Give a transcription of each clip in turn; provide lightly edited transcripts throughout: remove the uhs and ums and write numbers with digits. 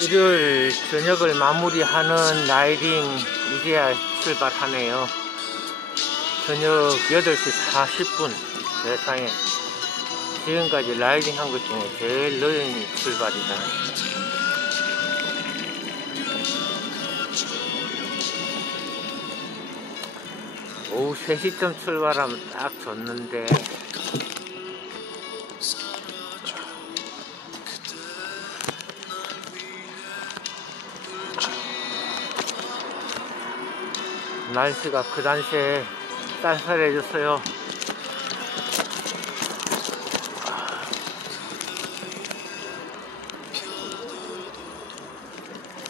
일요일 저녁을 마무리하는 라이딩 이제야 출발하네요. 저녁 8시 40분. 세상에, 지금까지 라이딩 한 것 중에 제일 늦은 출발이다. 오후 3시쯤 출발하면 딱 좋는데 날씨가 그단시에 쌀쌀해졌어요.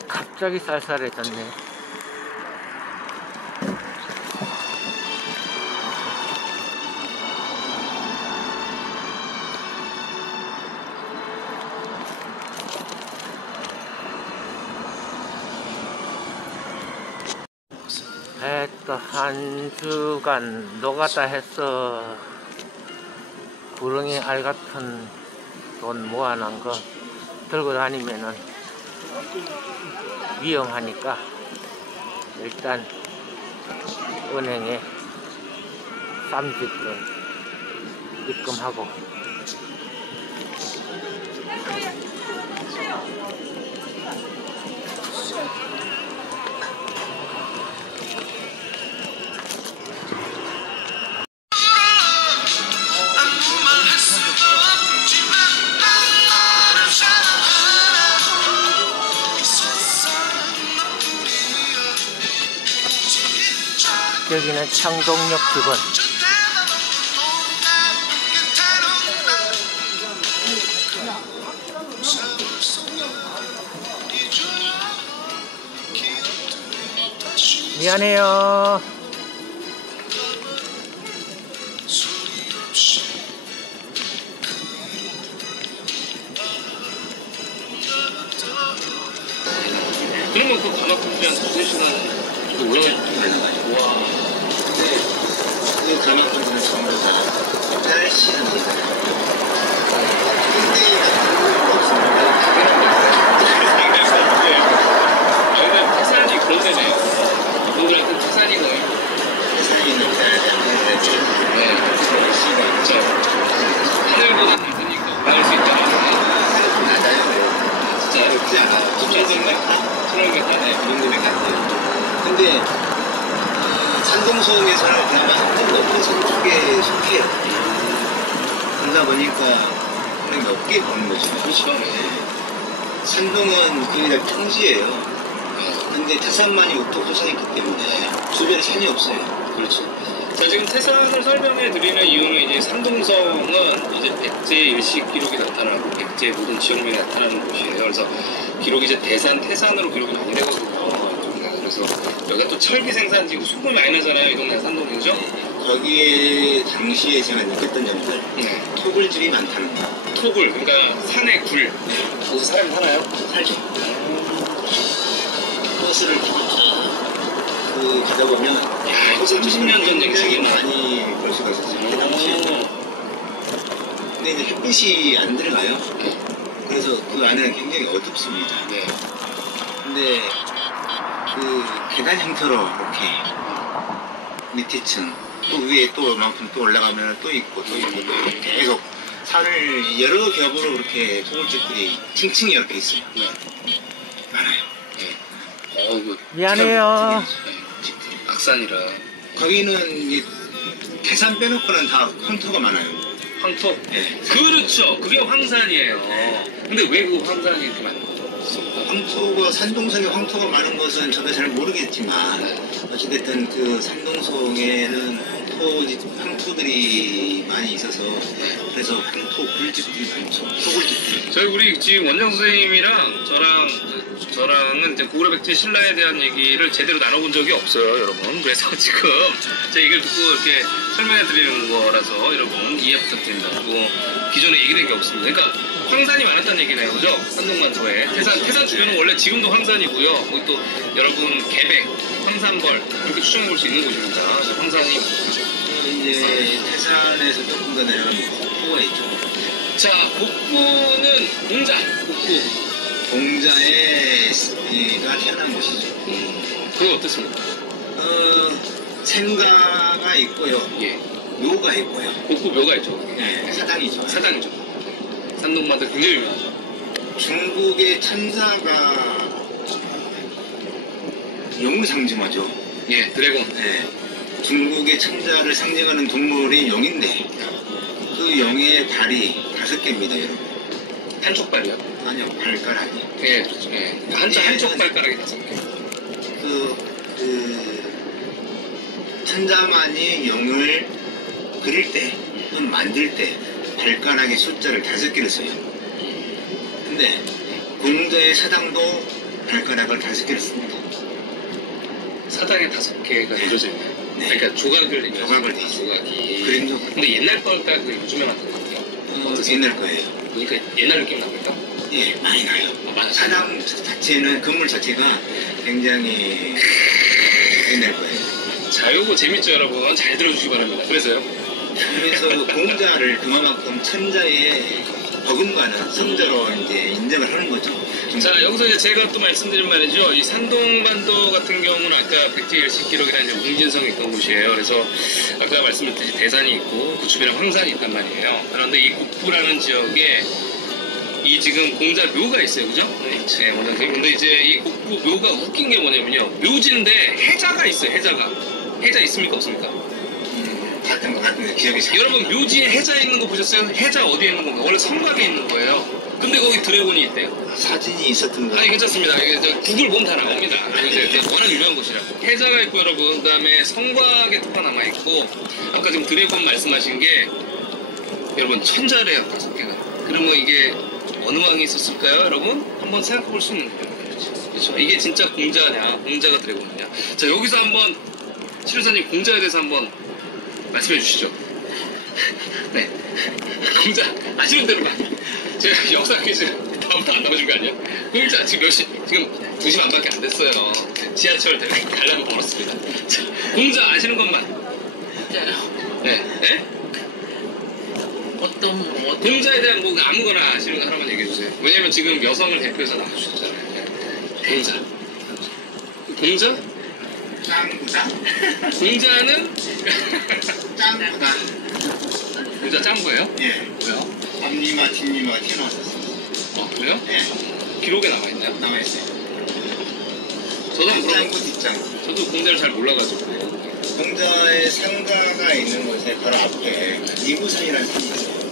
갑자기 쌀쌀해졌네. 또 한 주간 노가다 해서 구렁이 알 같은 돈 모아놓은 거 들고 다니면은 위험하니까 일단 은행에 쌈짓돈 입금하고 여기는 창동역 주변. 미안해요. 그러면 그 가마솥에 한 2-3시간 이거 올라가지고 와. 그 가마솥에 처음 봤어요. 날씨는 나올 수 있다는 낮아요. 진짜 높지 않아요. 1,500m? 1,500m? 그 정도 메가예요. 근데 산동성에서는 그나마 좀 높은 산 쪽에 속해요. 그러다 보니까 그냥 높게 보는 거죠. 그렇죠. 산동은 거의 다 평지예요. 근데 태산만이 우뚝 솟아있기 때문에 주변에 산이 없어요. 그렇죠. 자, 지금 태산을 설명해 드리는 이유는 이제 산동성은 이제 백제 일식 기록이 나타나고 백제 모든 지역명이 나타나는 곳이에요. 그래서 기록이 이제 대산, 태산으로 기록이 많이 되거든요. 그래서 여기가 또 철기 생산지고 소금이 많이 나잖아요. 이 동네 산동이죠. 거기에 당시에 제가 느꼈던 점들, 네. 토굴집이 많다는 거. 토굴, 그러니까 산의 굴. 거기서 사람이 사나요? 살죠. 버스를 가다 보면 야, 이거 30년 전 굉장히 얘기구나. 많이 볼 수가 있었어요. 그 당시에. 근데 이제 햇빛이 안 들어가요. 그래서 그 안에는 굉장히 어둡습니다. 네. 근데 그 계단 형태로 이렇게 밑에 층, 또 위에 또 만큼 또 올라가면 또 있고 또 있고 또 이렇게 계속 산을 여러 겹으로 그렇게 토굴집들이 층층이 이렇게 있어요. 네. 많아요. 이거 미안해요. 집들이. 악산이라. 거기는 이 태산 빼놓고는 다 황토가 많아요. 황토? 네. 그렇죠. 그게 황산이에요. 근데 왜 그 황산이 이렇게 많은 거죠? 황토가 산동성에 황토가 많은 것은 저도 잘 모르겠지만 어찌됐든 그 산동성에는 황토들이 많이 있어서 그래서 황토 굴집들이 많죠. 토굴집들이. 저희 우리 지금 원장 선생님이랑 저랑은 이제 고구려 백제 신라에 대한 얘기를 제대로 나눠본 적이 없어요, 여러분. 그래서 지금 제가 얘기를 듣고 이렇게 설명해 드리는 거라서 여러분 이해 부탁드립니다. 그리고 기존에 얘기된 게 없습니다. 그러니까 황산이 많았다는 얘기네요, 그죠? 산동만초에. 태산 주변은 원래 지금도 황산이고요. 거기 또 여러분 개백, 황산벌 이렇게 추천해 볼 수 있는 곳입니다. 황산이. 이제 태산에서 조금 더 내려가면 폭포가 있죠. 자, 복부는 공자, 복부. 공자가 태어난 곳이죠. 그거 어떻습니까? 생가가 있고요. 예. 묘가 있고요. 복부 묘가 있죠. 네, 사당이죠. 사당이죠. 산동마들 굉장히 유명하죠. 중국의 천사가 용을 상징하죠. 예, 드래곤. 네. 중국의 천자를 상징하는 동물이 용인데 그 용의 발이 5개입니다, 여러분. 한쪽 발이요? 아니요, 발가락이. 예, 그렇죠. 예. 한쪽 발가락이 5개. 그 천자만이 용을 그릴 때, 또는 만들 때 발가락의 숫자를 5개를 써요. 근데 공자의 사당도 발가락을 5개를 씁니다. 사당에 5개가 이루어져 있나요? 네. 그러니까 조각을 조각을 돼 있어요. 조각이. 그림도 근데 옛날 거일까? 그 요즘에 만든 거예요? 옛날 거예요. 그러니까 옛날 느낌 납니까? 예, 많이 나요. 많아요. 사당 자체는 건물 자체가 굉장히 옛날 거예요. 자, 요거 재밌죠, 여러분? 잘 들어주시기 바랍니다. 그래서요? 그래서 공자를 그만큼 천자의 버금가는 성자로 이제 인정을 하는 거죠. 자, 여기서 이제 제가 또 말씀드린 말이죠. 이 산동반도 같은 경우는 아까 백제 일식 기록이라는 이제 웅진성이 있던 곳이에요. 그래서 아까 말씀드렸듯이 대산이 있고 그 주변에 황산이 있단 말이에요. 그런데 이 국부라는 지역에 이 지금 공자 묘가 있어요, 그죠? 네, 원장 선생님. 근데 이제 이 국부 묘가 웃긴 게 뭐냐면요. 묘지인데 해자가 있어요, 해자가. 해자 있습니까, 없습니까? 같은 것 같은데 기억이 잘. 여러분, 묘지에 해자 있는 거 보셨어요? 해자 어디에 있는 건가? 원래 성곽에 있는 거예요. 근데 거기 드래곤이 있대요. 사진이 있었던 거. 아니, 괜찮습니다. 이게 구글 보면 다 나옵니다. 이제 워낙 유명한 곳이라고. 해자가 있고, 여러분. 그 다음에 성곽에 투가 남아있고, 아까 지금 드래곤 말씀하신 게, 여러분, 천자래요, 5개가. 그러면 이게 어느 왕이 있었을까요, 여러분? 한번 생각해 볼 수 있는 거예요. 그렇죠? 이게 진짜 공자냐, 공자가 드래곤이냐. 자, 여기서 한번, 치료사님 공자에 대해서 한번 말씀해 주시죠. 네. 공자, 아시는 대로만. 제가 역사 퀴즈 다음부터 안 나와준 거 아니야? 공자, 지금 몇 시? 지금 2시 반밖에 안 됐어요. 지하철 가려면 멀었습니다. 자, 공자 아시는 것만. 진짜요? 네. 네? 어떤 공자에 대한 뭐 아무거나 아시는 거 하나만 얘기해 주세요. 왜냐면 지금 여성을 대표해서 나와주셨잖아요. 네. 공자. 공자? 짱구다. 공자는 짱구다. 공자 짠 거예요? 예. 뭐요? 뒷니마가 튀어나왔었어요. 아, 그래요? 네, 기록에 남아있나요? 남아있어요. 저도 안 그러고, 앞장고 뒷장고. 저도 공자를 잘 몰라가지고. 공자의 상가가 있는 곳에 바로 앞에 이구산이라는 산이 있어요.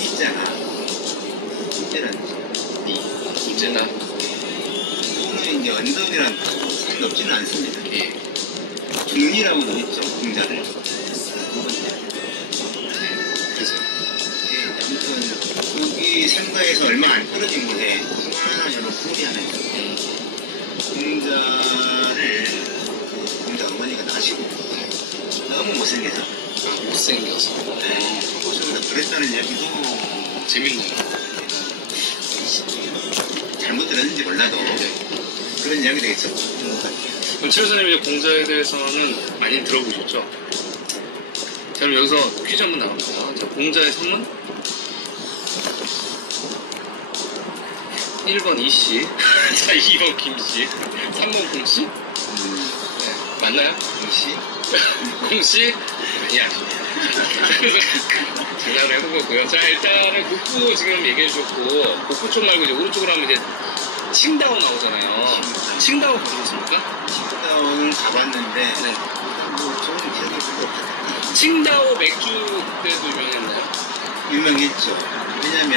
있잖아. 이제나. 또는 이제 언덕이란 산이 높지는 않습니다. 예. 눈이라고 도 있죠, 공자를. 그래서. 예, 아무튼 여기 상가에서 얼마 안 떨어진 곳에 조그마한 여러 굴이 하나 있어요. 공자를 공자 어머니가 나시고 너무 못생겨서 못생겨서. 못생겨서 그랬다는 이야기도 재밌네요. 잘못 들었는지 몰라도 그런 이야기도 있었고 그럼 최우선님 이제 공자에 대해서는 많이 들어보셨죠? 자, 그럼 여기서 퀴즈 한번 나갑니다. 자, 공자의 성은? 1번 이씨, 자 2번 김씨, 3번 공씨? 네, 맞나요? 역시 공씨? 아니야. 그래서 장난을 해본 거고요. 자, 일단은 북부 지금 얘기해 주셨고, 북부 쪽 말고 이제 오른쪽으로 하면 이제 칭다오 나오잖아요. 칭다오 보셨습니까? 칭다오는 가봤는데 네. 뭐 좋은 기억이 별로 없어요. 칭다오 맥주 때도 유명했나요? 유명했죠. 왜냐면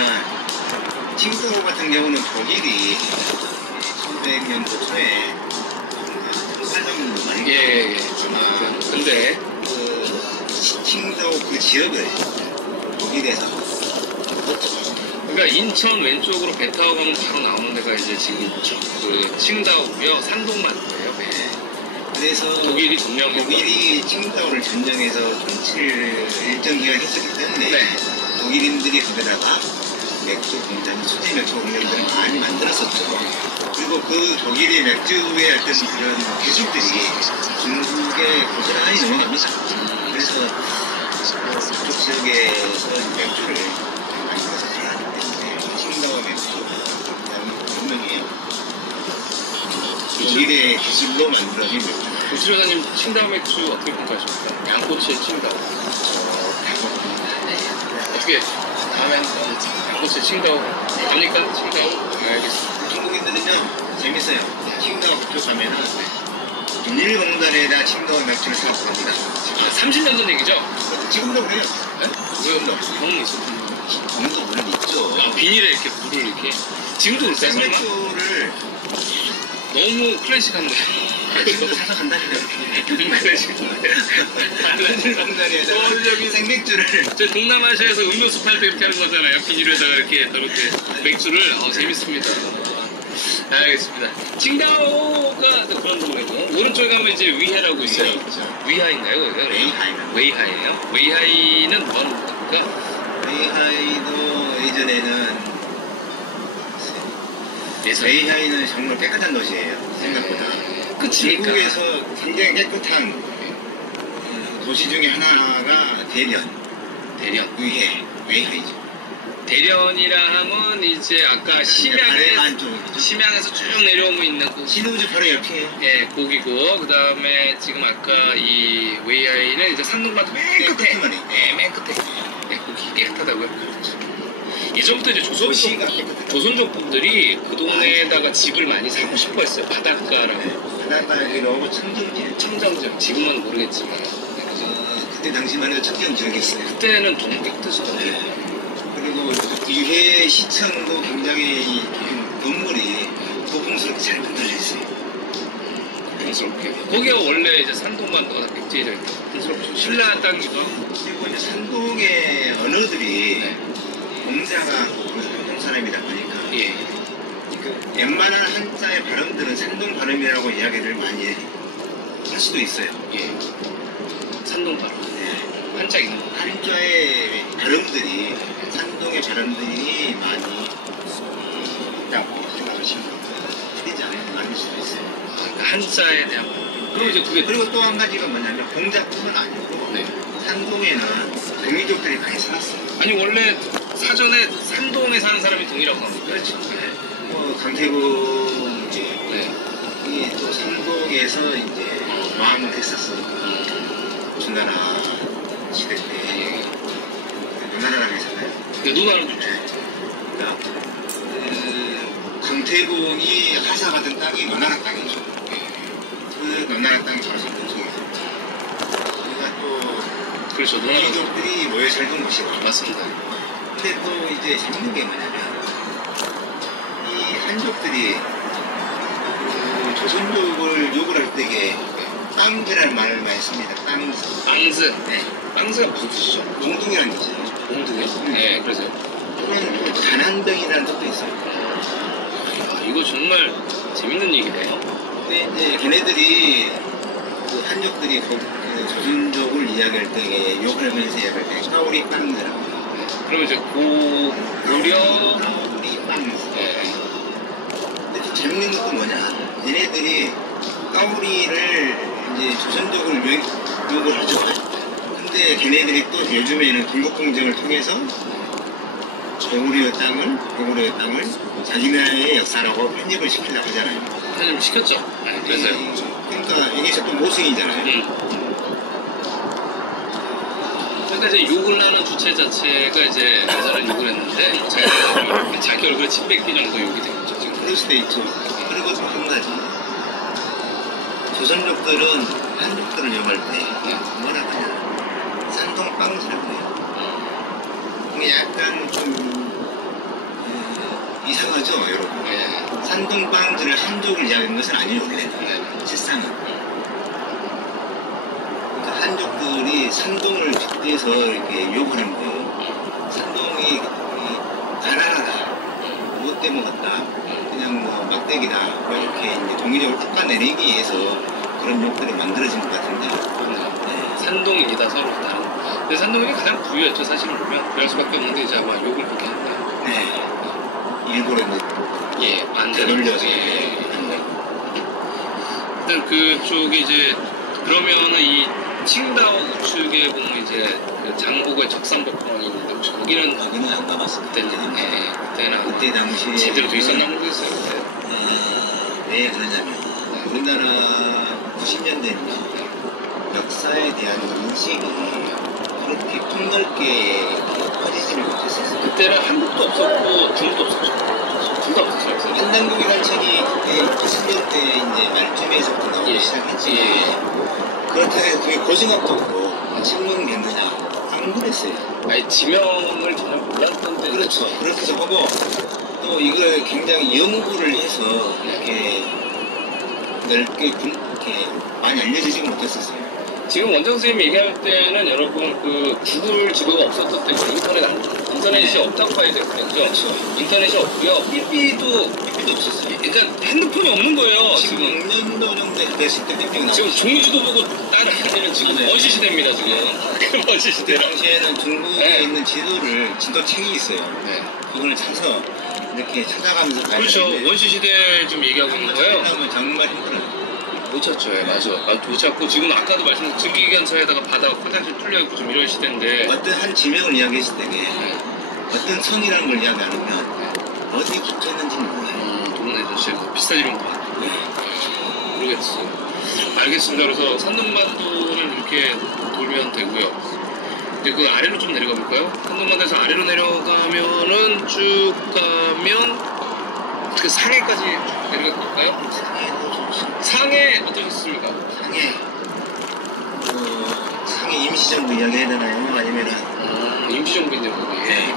칭다오 같은 경우는 독일이 1900년도 초에 살던 많이 예. 근데 그 칭다오 그 지역을 독일에서 그러니까 인천 왼쪽으로 배 타고 가면 바로 나오는 데가 이제 지금 그 칭다오고요. 산동만도예요. 네. 그래서 독일이 점령했고 독일이 칭다오를 점령해서 통치를 일정 기간 했었기 때문에 네. 독일인들이 거기다가 맥주 공장, 수제 맥주 공장들을 많이 만들었었죠. 그리고 그 독일의 맥주의 어떤 그런 기술들이 중국에 고스란히 넘어갑니다. 그래서 그쪽 지역에서 맥주를 만들어서 잘하기 때문에 칭다오 맥주 유명해요. 독일의 기술로 만들어진 맥주. 주차장님 칭다오 맥주 어떻게 평가하십니까? 양꼬치의 칭다오. 어떻게 다음엔 양꼬치의 칭다오 갑니까? 칭다오? 네, 알겠습니다. 중국인들은요 재밌어요. 칭다오 그쪽 가면은 비닐봉다리에다 칭다오 맥주를 사고 갑니다. 30년 전 얘기죠? 지금도 그래요. 네? 왜요? 경험이 있었군요. 지금도 물론 있죠. 아, 비닐에 이렇게 물을 이렇게. 지금도 그럴까요, 설마? 생맥주를 너무 클래식한데. 지금도 사서 간다니까요. 클래식한데. 비닐봉다리에다 생맥주를 저 동남아시아에서 음료수 팔 때 이렇게 하는 거잖아요. 비닐에다가 이렇게 이렇게 맥주를. 재밌습니다. 알겠습니다. 칭다오가 또 그런 동네고 오른쪽에 가면 이제 위하라고 있어요. 위하인가요? 거기가? 웨이하예요. 웨이하이는 뭐 하는 겁니까? 웨이하이도 예전에는 웨이하이는 정말 깨끗한 도시예요. 생각보다. 끝이니까. 중국에서 굉장히 깨끗한 도시 중에 하나가 대련. 웨이하이죠. 대련이라 하면 이제 아까 아래만 쪽이죠. 심양에서 쭉 내려오면 있는 그 신우주 바로 옆이에요. 예, 고기고 그 다음에 지금 아까 이 웨이하이는 이제 산동마트 맨 끝에 예, 맨 끝에 예, 고기 깨끗하다고요? 예전부터 이제 도시가 깨끗해요. 조선족 분들이 그 동네에다가 집을 많이 사고 싶어 했어요. 바닷가라고. 바닷가에 오고 청정지역. 청정지역 지금은 모르겠지만 그때 당시만 해도 청정지역이었어요. 그때는 너무 깨끗했었거든요. 그리고 위해 시청도 굉장히 건물이 고풍스럽게 잘 만들어져 있어요. 고풍스럽게. 거기가 원래 이제 산동만도가 다 백제되어 있다. 고풍스럽죠. 신라 땅이기도 하고. 그리고 이제 산동의 언어들이 공자가 산동 사람이다 보니까 예. 그 웬만한 한자의 발음들은 산동 발음이라고 이야기를 많이 할 수도 있어요. 예. 산동 발음. 한자 있는 거. 한자의 발음들이 산동의 발음들이 많이 있다고 생각하시면 틀리지 않을 수도 있어요. 한자에 대한. 그리고 이제 그게 그리고 또 한 가지가 뭐냐면 공자뿐만 아니고 네. 산동에는 동이족들이 많이 살았어요. 아니 원래 사전에 산동에 사는 사람이 동이라고 합니다. 그렇죠. 뭐 강태국 이제 네. 이또 산동에서 이제 왕을 했었으니까 중나라 시대 때 원나라라고 했잖아요. 누나는 좋죠. 그러니까 강태공이 하사받은 땅이 원나라 땅이죠. 그 원나라 땅이 조선족 중에서 우리가 또 그렇죠. 누나는 민족들이 모여 살던 곳이고. 맞습니다. 근데 또 이제 재밌는 게 뭐냐면 이 한족들이 그 조선족을 욕을 할 때에 땅즈라는 말을 많이 씁니다. 땅즈. 빵스. 네. 빵스가 무슨 뜻이죠? 몽둥이라는 뜻이에요. 몽둥이요? 네, 그래서 또는 또 가난병이라는 뜻도 있어요. 아, 이거 정말 재밌는 얘기네요. 근데 이제 걔네들이 그 한족들이 그 조선족을 이야기할 때에 욕을 하면서 이야기할 때 까오리 빵즈라고. 그러면 이제 고구려. 까오리 빵즈. 네. 근데 또 재밌는 것도 뭐냐? 얘네들이 까오리를 이제 조선족을 욕을 하죠. 근데 걔네들이 또 요즘에는 동국공정을 통해서 고구려 땅을 자기네의 역사라고 편입을 시키려고 하잖아요. 편입을 시켰죠. 네, 그래서 그러니까 이게 자꾸 모순이잖아요. 그러니까 이제 욕을 하는 주체 자체가 이제 여자를 욕을 했는데 자기 얼굴에 침 뱉기 정도 욕이 되겠죠. 지금. 그럴 수도 있죠. 그리고 또 한 가지. 조선족들은 한족들을 욕할 때 뭐라고 하냐? 산동빵즈라고 해요. 이게 약간 좀 이상하죠, 여러분? 네. 산동빵즈를 한족을 이야기하는 것은 아니에요, 원래는. 네. 실상은. 그러니까 한족들이 산동을 빗대서 이렇게 욕을 하는 거예요. 산동이 가난하다, 못돼 먹었다, 그냥 뭐 막대기다, 뭐 이렇게 이제 종교적으로 깎아내리기 위해서 그런 욕들이 만들어진 것 같은데. 네. 산동이다 서로 다른. 근데 산동이 가장 부유했죠. 사실은 보면 그럴 수밖에 없는데 이제 아마 욕을 그렇게 한다. 네. 일부러 뭐 예, 안 되돌려서 예. 일단 그쪽에 이제 그러면은 이 칭다오 우측에 보면 이제 그 장보고의 적산복권이 있는데 혹시 거기는 거기는 안 가봤습니다. 그때는 네, 그때는 그때 당시에 제대로 돼 있었나 모르겠어요. 왜 그러냐면 우리나라 90년대는 역사에 대한 인식이 그렇게 폭넓게 퍼지지를 못했었어요. 그때는 한국도 없었고 중국도 없었죠. 둘 다 없었어요. 한단국이라는 책이 그때 90년대 이제 말쯤에서부터 나오기 시작했지. 그렇다고 해서 그게 고증학도 없고 친문 견느냐 안 그랬어요. 아니 지명을 전혀 몰랐던 때. 그렇죠. 그렇게 해서 하고 또 이걸 굉장히 연구를 해서 이렇게 넓게 이렇게 많이 알려지지 못했었어요. 지금 원장 선생님 얘기할 때는 여러분 그 구글 지도가 없었던 때고 인터넷이 없다고 봐야 되거든요. 그렇죠. 인터넷이 없고요. 삐삐도 없었어요. 그러니까 핸드폰이 없는 거예요. 지금 16년도 정도 됐을 때 삐삐가 지금 나왔어요. 종이지도 보고 따라해야 되는 지금 네. 원시 시대입니다 지금. 그 원시 그때 시대. 당시에는 중국에 네. 있는 지도책이 있어요. 네. 그걸 사서 이렇게 찾아가면서 가야 그렇죠. 되는데 원시 시대 좀 얘기하고 있는 거예요. 찾으려면 정말 힘들어요. 못 찾죠. 예, 맞아. 못 찾고 지금 아까도 말씀드린 증기기관차에다가 바다가 화장실 뚫려 있고 좀 이런 시대인데. 어떤 한 지명을 이야기했을 때에 네. 어떤 성이라는 걸 이야기 안 하면 어디 붙어있는지는 몰라요. 동네 전체가 비슷한 이름 것 같아요. 모르겠어요. 알겠습니다. 그래서 산동반도를 이렇게 돌면 되고요. 이제 그 아래로 좀 내려가 볼까요? 산동반도에서 아래로 내려가면은 쭉 가면 그 상해까지 쭉 내려가 볼까요? 상해도 좋죠. 상해 어떠셨습니까? 상해 임시정부 이야기해야 되나요? 아니면은 임시정부인데요, 거기. 네.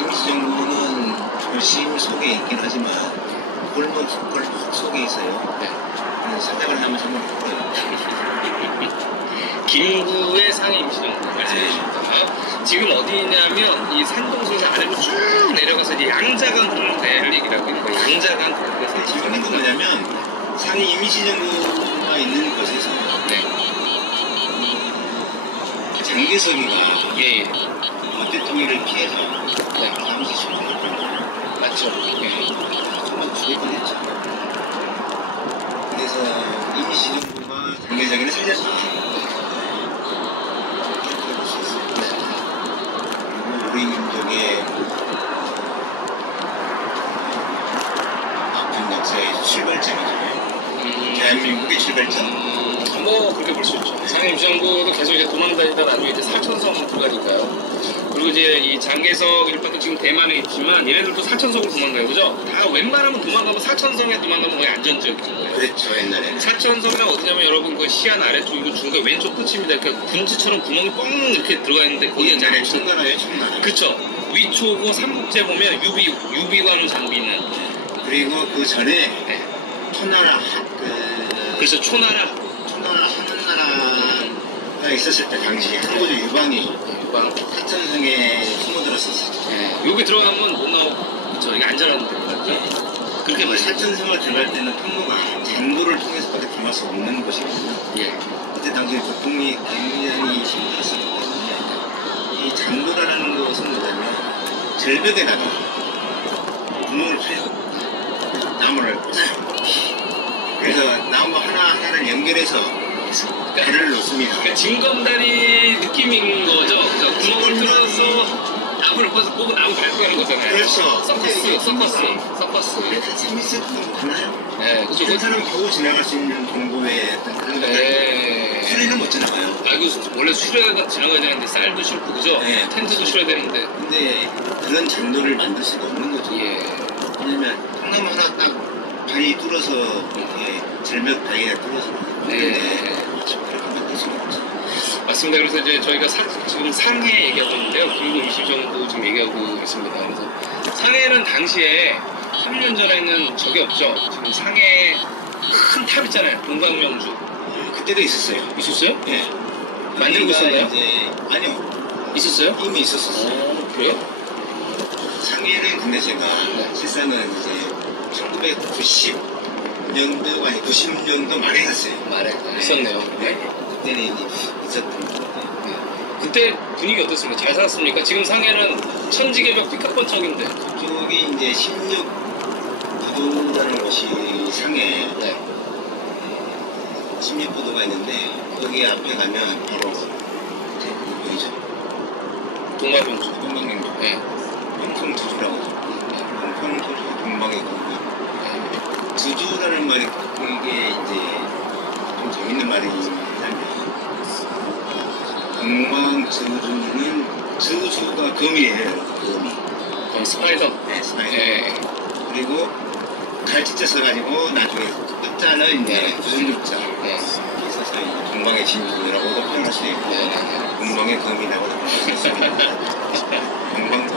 임시정부는 도심 속에 있긴 하지만 골목 속에 있어요. 네. 생각을 하면 정말 힘들어요. 김구의 상해 임시정부 말씀해 주십니다. 지금 어디냐면 이 산동선에서 아래로 쭉 내려가서 이제 양자강 동네를 얘기를 하고 있는 거예요. 양자강 동네에서 재밌는 건 뭐냐면 상해 임시정부가 있는 곳에서 네. 장개석이가 예. 어깨통일을 피해서 네. 잠시 죽은 걸 맞죠. 예. 정말 죽을 뻔했죠. 그래서 임시정부가 장개석이를 살렸어요. 우리 민족의 아픈 역사의 출발점이잖아요. 대한민국의 출발점. 뭐 그렇게 볼 수 있죠. 상해 임시정부도 계속 이제 도망다니다 나중에 이제 사천성 들어가니까요. 그리고 이제 이 장개석 일파도 지금 대만에 있지만 얘네들도 사천성으로 도망가요, 그죠? 다 웬만하면 도망가면 사천성에 도망가면 거의 안전지역인 거예요. 그랬죠 옛날에. 사천성이랑 어디냐면 여러분 그 시안 아래쪽이고 중간 왼쪽 끝입니다. 그러니까 군지처럼 구멍이 뻥 이렇게 들어가 있는데 거기 이제 옛날에 청나라에 청나라. 그쵸. 위초고 삼국제 보면 유비관우 장비는 그리고 그 전에 네. 초나라 그래서 초나라 초나라 하늘나라가 있었을 때 당시 항구조 유방이 유방 사천성에 숨어들었었어. 네. 여기 들어가면 못 나오고 저기 안전한 데 그렇게 그 말씀. 사천성을 들어갈 때는 통로가 장도를 통해서밖에 들어갈 수 없는 곳이거든요. 예. 그때 당시 교통이 굉장히 힘들었었기 때문에 이 장도라는 것은 뭐냐면 절벽에다가 구멍을 뚫고 나무를 꽂아요. 그래서 나무 하나하나를 연결해서 배를 놓습니다. 그러니까 징검다리 느낌인 거죠. 그래서 구멍을 뚫어서 나무를 꽂고 나무 밟고 가는 거잖아요. 그렇죠. 서커스. 이렇게 재밌었던 거 많아요. 네, 한 그렇죠. 사람 겨우 지나갈 수 있는 정도의 어떤 그런 것들. 네. 수리는 못 지나가요. 아이고 원래 수레가 지나가야 되는데 쌀도 싣고 그죠? 네. 텐트도 실어야 되는데. 근데 그런 장도를 만들 수가 없는 거죠. 예. 왜냐면 통나무 하나 딱 다리 뚫어서 이렇게 절벽 다리에 뚫어서 네. 그렇게 만들 수가 없죠. 맞습니다. 그래서 이제 저희가 지금 상해 얘기하고 있는데요. 그리고 임시정부 지금 얘기하고 있습니다. 그래서 상해는 당시에 3년 전에는 적이 없죠. 지금 상해 큰 탑 있잖아요. 동강명주. 그때도 있었어요. 있었어요? 예. 만들고 있었나요? 이제 아니요. 있었어요? 이미 있었어요. 그래요? 상해는 근데 제가 네. 실상은 이제 1990년도 아니 90년도 말에 갔어요. 말에 있었네요. 네. 그때는 이제 있었던 것 같아요. 그때 분위기 어떻습니까? 잘 살았습니까? 지금 상해는 천지개벽 피카번쩍인데. 그쪽이 이제 16부도라는 곳이 상해 네. 16부도가 있는데 거기 앞에 가면 바로 보이죠? 동강명주. 동방명주. 네. 홍성두주라고 하죠. 홍성두주 동방에 있거든요. 두주라는 말이 그게 이제 좀 재밌는 말이 있냐면 동방두주는 두주가 금이에요. 금이. 그럼 스파이더. 네, 스파이더. 네. 그리고 갈치자 써가지고 나중에 끝자는 이제 구순육자 네. 있어서 동방의 진주라고도 표현할 수 있고 네. 동방의 금이라고도 표현할 수 있고 동방도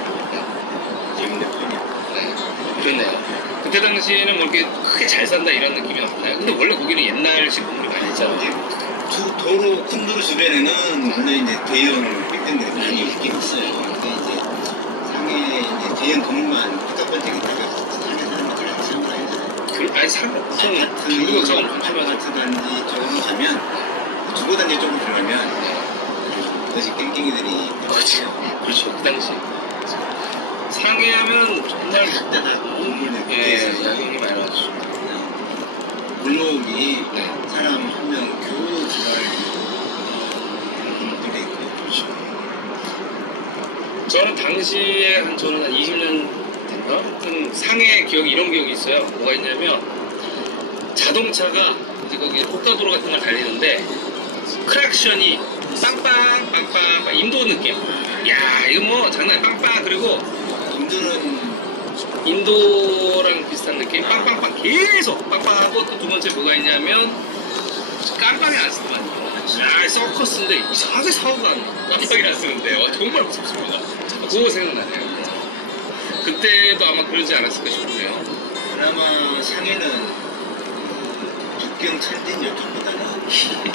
재밌는 표현이에요. 네. 그렇네요. 그때 당시에는 뭐 이렇게 크게 잘 산다 이런 느낌이 없나요? 근데 원래 거기는 옛날식 건물이 많이 있잖아요. 도로 큰 도로 주변에는 물론 이제 대형 빌딩들이 많이 있긴 있어요. 근데 이제 상해 이제 대형 건물만 삐까뻔쩍 있다가 상해 사람들 그냥 사는 거 아니잖아요. 아니 사람 중국어 저 엄청 심하죠. 아파트 단지 쪽으로 가면 주거 단지 쪽으로 들어가면 그것이 깽깽이들이 그렇죠. 그 당시 상해하면 정말 그때 다 건물들 예 야경이 많이 나왔죠. 골목이 네. 사람 한 명 겨우 들어갈 건물들이 있고 그렇죠. 저는 당시에 저는 한 20년 됐나? 하여튼 상해 기억이 이런 기억이 있어요. 뭐가 있냐면 자동차가 이제 거기 고가도로 같은 걸 달리는데 크락션이 빵빵 인도 느낌. 야 이거 뭐 장난 빵빵. 그리고 인도랑 비슷한 느낌. 빵빵빵 계속 빵빵하고 또 두 번째 뭐가 있냐면 깜빡이 안 쓰더만요. 아 서커스인데 이상하게 사고가 깜빡이를 안 쓰는데 정말 무섭습니다. 그거 생각나네요. 그때도 아마 그러지 않았을까 싶네요. 그나마 상해는 북경 천진 이쪽보다는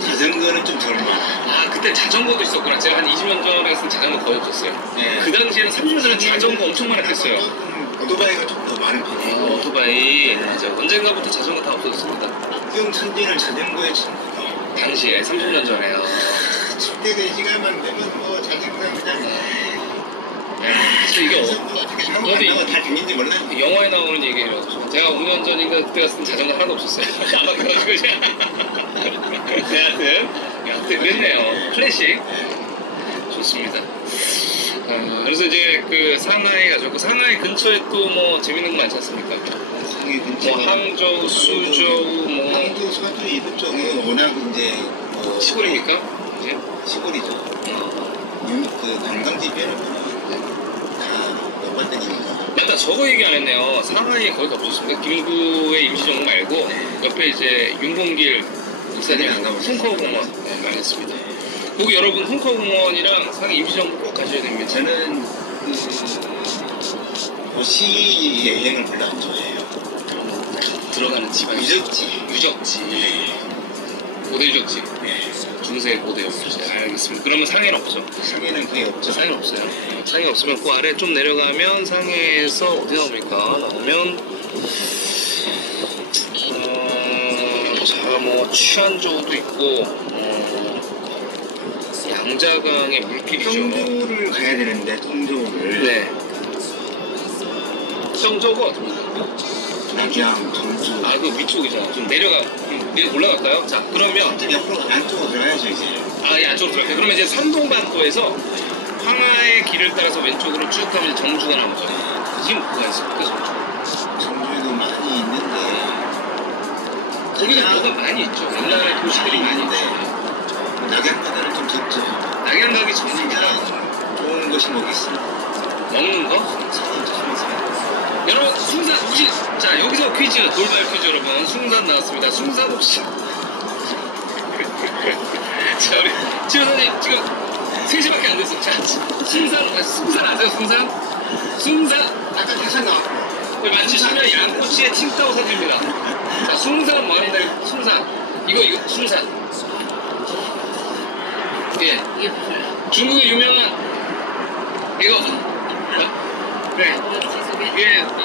자전거는 좀 덜 많아요. 아 그때 자전거도 있었구나. 제가 한 20년 전에 했을 때 자전거 거의 없었어요. 네. 그 당시에는 30년 전에 자전거 엄청 많이 탔어요. 조금 오토바이가 좀 더 많은 편이에요. 오토바이 맞아. 언젠가부터 자전거 다 없어졌습니다. 북경 천진을 자전거에 칩니다. 당시에 30년 전에요. 칠때 그 시간만 되면 뭐 자전거 그냥 사실 이게 어떻게 타고 간다고 다 죽는지 몰라요. 영화에 나오는 얘기예요. 제가 5년 전인가 그때 갔을 때 자전거 하나도 없었어요. 아마 그래가지고 여하튼 그랬네요. 클래식 좋습니다. 그래서 이제 그 상하이 가지고 상하이 근처에 또 뭐 재밌는 거 많지 않습니까? 상해 근처 뭐 항저우, 수저우 뭐 항저, 서주 이쪽 쪽은 워낙 이제 시골입니까? 시골이죠. 그 관광지 빼놓고는 다 연관되니까. 맞다, 저거 얘기 안 했네요. 상하이에 거기가 없었습니다. 김구의 임시정부 말고 옆에 이제 윤봉길 목사님 홍커공원 가겠습니다. 거기 여러분 홍커공원이랑 상하이 임시정부 꼭 가셔야 됩니다. 저는 그 도시 여행을 별로 안 좋아해요. 들어가는 지방 유적지. 고대 유적지. 중세 고대 유적지. 알겠습니다. 그러면 상해는 없죠? 상해는 거의 없죠. 상해 없어요. 상해 없으면 그 아래 좀 내려가면 상해에서 어디 나옵니까? 나오면 자, 뭐 취안저우도 있고 양자강의 물길이죠. 청주를 가야 되는데 청주를. 네. 청주가 어떻습니까? 낙양, 청주. 아, 그 위쪽이잖아. 좀 내려가. 올라갈까요? 자, 그러면 좀 옆으로 안쪽으로 들어가야죠 이제. 아, 예, 안쪽으로 들어갈게요. 그러면 이제 산동반도에서 황하의 길을 따라서 왼쪽으로 쭉 가면 이제 정주가 나오죠. 지금 뭐가 있습니까, 정주? 청주에도 많이 있는데. 거기는 뭐가 많이 있죠. 옛날에 도시들이 많이 있죠. 낙양보다는 좀 적죠. 낙양 가기 전입니다. 가장 좋은 것이 뭐겠습니까? 먹는 거? 여러분, 숭산 혹시, 자, 여기서 퀴즈, 돌발 퀴즈 여러분. 숭산 나왔습니다. 숭산 혹시. 자, 우리 지효사님 지금 3시밖에 안 됐어. 자, 숭산 아세요? 숭산? 아까 다시 나왔고. 만지시면 양꼬치에 칭따오 사진입니다. 자, 숭산 뭐합니다. 숭산. 이거 숭산. 예. 이게 무슨 중국의 유명한 이거. 네.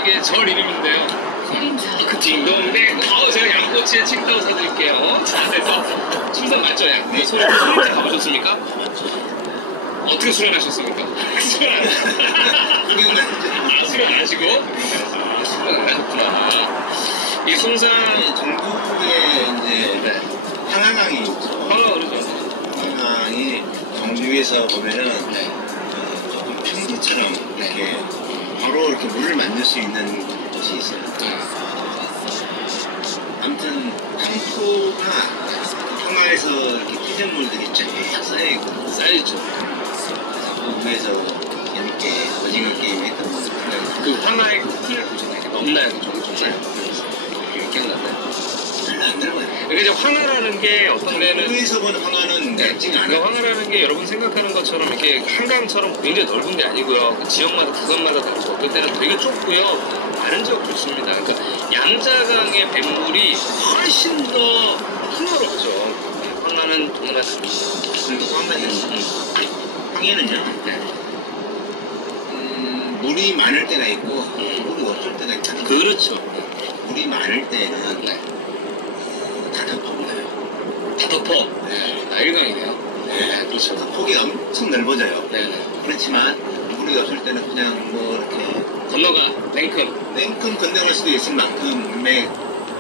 이게 절 이름인데요. 소림사. 그 딩동댕. 제가 양꼬치에 칭따오 사드릴게요. 자, 그래서 숭산 맞죠? 네. 소림사 가보셨습니까? 어떻게 수련하셨습니까? 수련 안 하시고? 수련 안 하셨구나. 이 숭산 전국에 이제 네. 황하강이 있죠. 황하 그러죠. 황하강이 경주에서 보면은 네. 조금 평지처럼 이렇게 바로 이렇게 물을 만들 수 있는 곳이 있어요. 아무튼 황토가 황하에서 이렇게 피전물들이 쫙 쌓여있고 쌓이죠. 그 위에서 재밌게 오징어 게임 했던 생각이 그 황하의 풀을 보잖아요. 넘나요, 정말. 기억나나요? 별로 안 들어가요. 그러니까 이제 황하라는 게 어떤 데는 위에서 본 황하는 맵지가 않아요. 그 황하라는 게 여러분 생각하는 것처럼 이렇게 한강처럼 굉장히 넓은 게 아니고요. 그 지역마다 구간마다 다르고 어떤 때는 되게 좁고요. 다른 지역도 있습니다. 그러니까 양자강의 뱃물이 훨씬 더 풍요롭죠. 황하는 동네가 다릅니다. 그리고 황해는요. 네. 물이 많을 때가 있고 물이 없을 때가 있잖아요. 그렇죠. 물이 많을 때는 네. 다 덮어요. 다 덮어. 일강이네요. 네, 그렇죠. 그 폭이 엄청 넓어져요. 네. 그렇지만 물이 없을 때는 그냥 뭐 이렇게 건너가 냉큼 건너갈 수도 있을 만큼의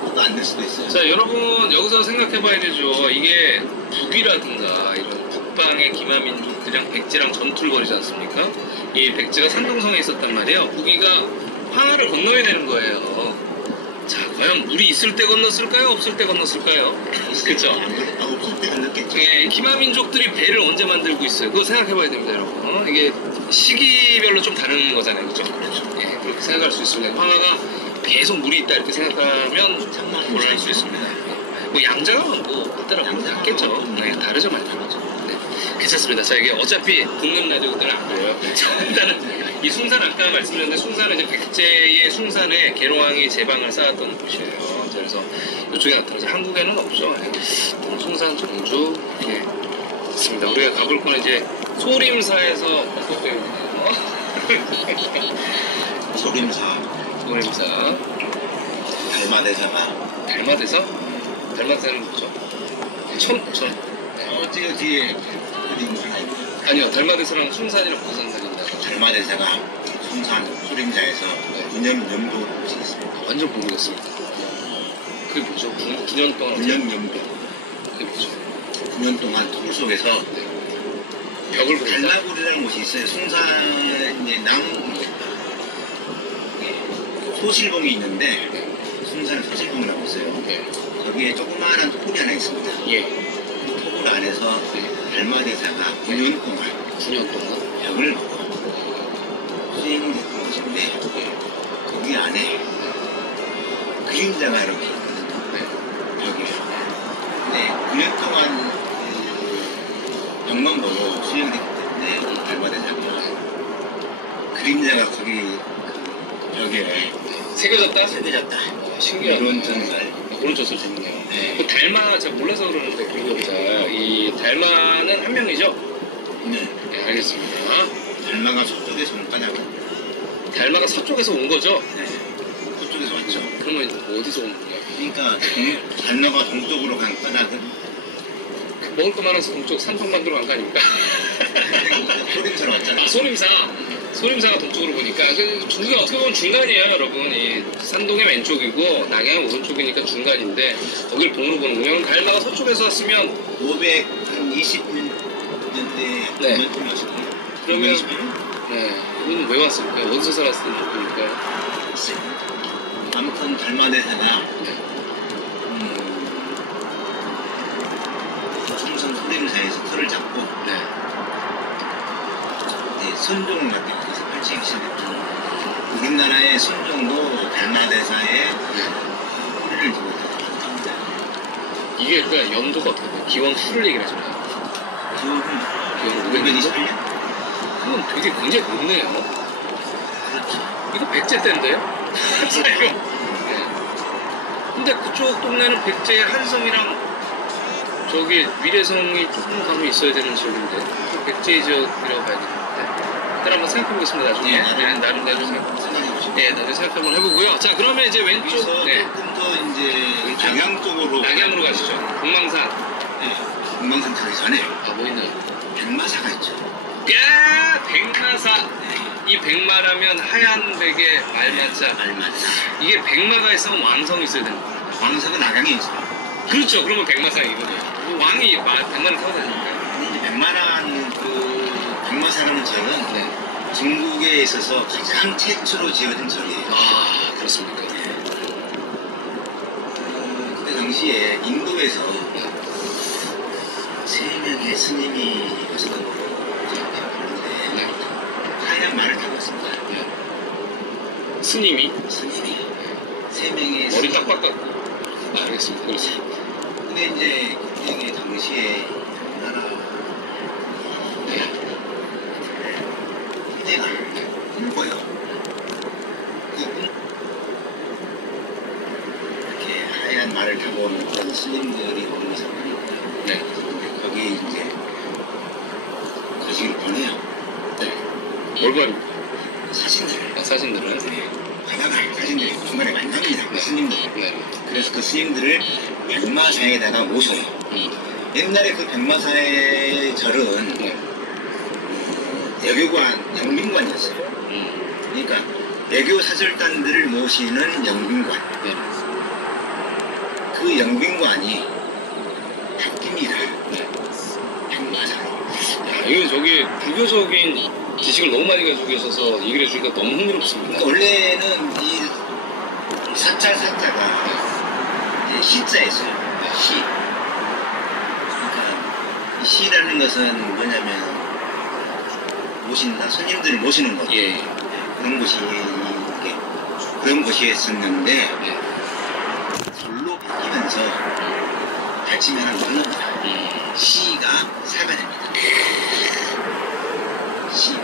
폭도 안 될 수도 있어요. 자, 여러분 여기서 생각해봐야 되죠. 이게 북이라든가 이런 북방의 기마민족들이랑 백제랑 전투를 벌이지 않습니까? 이 백제가 산동성에 있었단 말이에요. 북이가 황하를 건너야 되는 거예요. 자, 과연 물이 있을 때 건넜을까요? 없을 때 건넜을까요? 그쵸? 없을 때 건넜겠죠. 예, 기마민족들이 배를 언제 만들고 있어요? 그거 생각해봐야 됩니다, 여러분. 이게 시기별로 좀 다른 거잖아요, 그죠? 예, 그렇게 생각할 수 있습니다. 황하가 계속 물이 있다 이렇게 생각하면 정말 곤란할 수 있습니다. 뭐 양자강은 뭐 그때랑 같겠죠. 네, 다르죠, 많이 다르죠. 네, 괜찮습니다. 자, 이게 어차피 국립 라디오들 안 보여요. 일단은 이 숭산 아까 말씀드렸는데 숭산은 이제 백제의 숭산에 계룡왕이 제방을 쌓았던 곳이에요. 그래서 이쪽에 나타나죠. 한국에는 없죠. 숭산, 정주 이렇게 있습니다. 우리가 가볼 거는 이제 소림사에서 언급되거든요. 소림사. 달마대사가 달마대사? 달마대사는 뭐죠? 천. 어제 뒤에 그림 하나 있고 아니요, 달마대사랑 숭산이랑 부산 다닌다. 달마대사가 숭산 소림사에서 2년 연도 모시겠습니다. 완전 모르겠습니다. 그게 뭐죠? 9년 동안 2년 연도. 그게 뭐죠? 9년 동안 돌 속에서 벽을 보겠다. 달마굴이라는 곳이 있어요. 숭산에 이제 소실봉이 있는데 숭산에 소실봉이라고 있어요. 네. 거기에 조그마한 톱이 하나 있습니다. 예. 그 톱을 건물 안에서 달마대사가 9년 동안 9년 동안. 벽을 먹고 수행이 됐던 곳인데 거기 안에 그림자가 이렇게 있거든요. 벽에. 근데 9년 동안 벽만 보고 수행이 됐기 때문에 달마대사가 그림자가 거기 벽에 새겨졌다? 새겨졌다. 신기하다. 이런 전설. 오른쪽도 재밌네요. 네. 그 달마 제가 몰라서 그러는데 그리고보자 이 달마는 한 명이죠? 네. 네, 알겠습니다. 달마가 서쪽에서 온 까닭은 달마가 서쪽에서 온 거죠? 네. 서쪽에서 왔죠. 그러면 어디서 온 거예요? 그러니까 달마가 동쪽으로 간 까닭은 먹을 거 많아서 동쪽 삼성 만들어 간 거 아닙니까? 소림처럼 왔잖아요. 아, 소림사가 동쪽으로 보니까 그 중간 어떻게 보면 중간이에요, 여러분. 이 산동의 왼쪽이고 낙양의 오른쪽이니까 중간인데 거길 동으로 보는군요. 그럼 달마가 서쪽에서 왔으면 520년대 네. 몇쯤 왔을까요? 그러면 520년? 네, 이분은 왜 왔을까요? 어디서 살았을까요? 아무튼 달마대사가 충성 소림사에서 틀을 잡고 네. 이제 선종을 갖다 거기서 펼치기 시작했죠. 우리나라의 선종도 달마대사에 뿌리를 두고 있다고 합니다. 이게 그러니까 연도가 어떻게 돼요? 기원 후를 얘기를 하잖아요. 기원 528년? 528년? 그건 되게 굉장히 높네요. 그렇죠. 이거 백제 때인데요? 이거. 네. 근데 그쪽 동네는 백제 한성이랑 저기 위례성이 조금 가면 있어야 되는 지역인데 백제 지역이라고 봐야 되는데 일단 한번 생각해보겠습니다. 나중에. 네, 나중에 생각해보시죠. 네, 나중에 생각 한번 해보고요. 자, 그러면 이제 왼쪽 여기서 네. 조금 더 이제 남양 쪽으로 낙양으로 가시죠. 공망산. 네. 금강산 가기 전에 아, 뭐 있나요? 백마사가 있죠. 야, 백마사. 이 백마라면 하얀 백에 말마자. 말마사. 이게 백마가 있으면 왕성이 있어야 되는 거예요. 왕사가 낙양에 있어요. 그렇죠. 그러면 백마상이거든요. 왕이 백마를 타고 다니니까요. 근데 이제 백마라는 백마사라는 절은 네. 중국에 있어서 가장 최초로 지어진 절이에요. 아, 그렇습니까? 그때 당시에 인도에서 세 명의 스님이 오셨던 걸로 기억하는데 네. 하얀 말을 타고 있습니다. 네. 스님이 스님이 세 명의 머리 딱 깎았고. 아, 알겠습니다. 그렇습니다. 근데 이제 그때 당시에 우리나라 희대가 굵어요. 이렇게 하얀 말을 타고 오는 그런 스님들이 오는 것을 보니까 네. 거기에 이제 거시기를 보내요. 네. 뭘 봐요? 사신들을. 아, 사진들은? 가다가 사신들이 중간에 만납니다. 그 네. 스님들. 네. 그래서 그 스님들을 백마사에다가 모셔요. 옛날에 그 백마사의 절은 네. 여교관, 영빈관이었어요. 그러니까 여교 사절단들을 모시는 영빈관. 네. 그 영빈관이 바뀝니다. 네. 백마사로. 야, 이거 저기 불교적인 지식을 너무 많이 가지고 계셔서 얘기를 해주니까 너무 흥미롭습니다. 그러니까 원래는 이 사자가 이제 시자였어요. 시. 그러니까 이 시라는 것은 뭐냐면 모신다, 손님들을 모시는 것. 예. 그런 곳이 그런 곳이었었는데 네. 절로 바뀌면서 발침이 하나 늘어납니다. 시가 사가 됩니다. 시.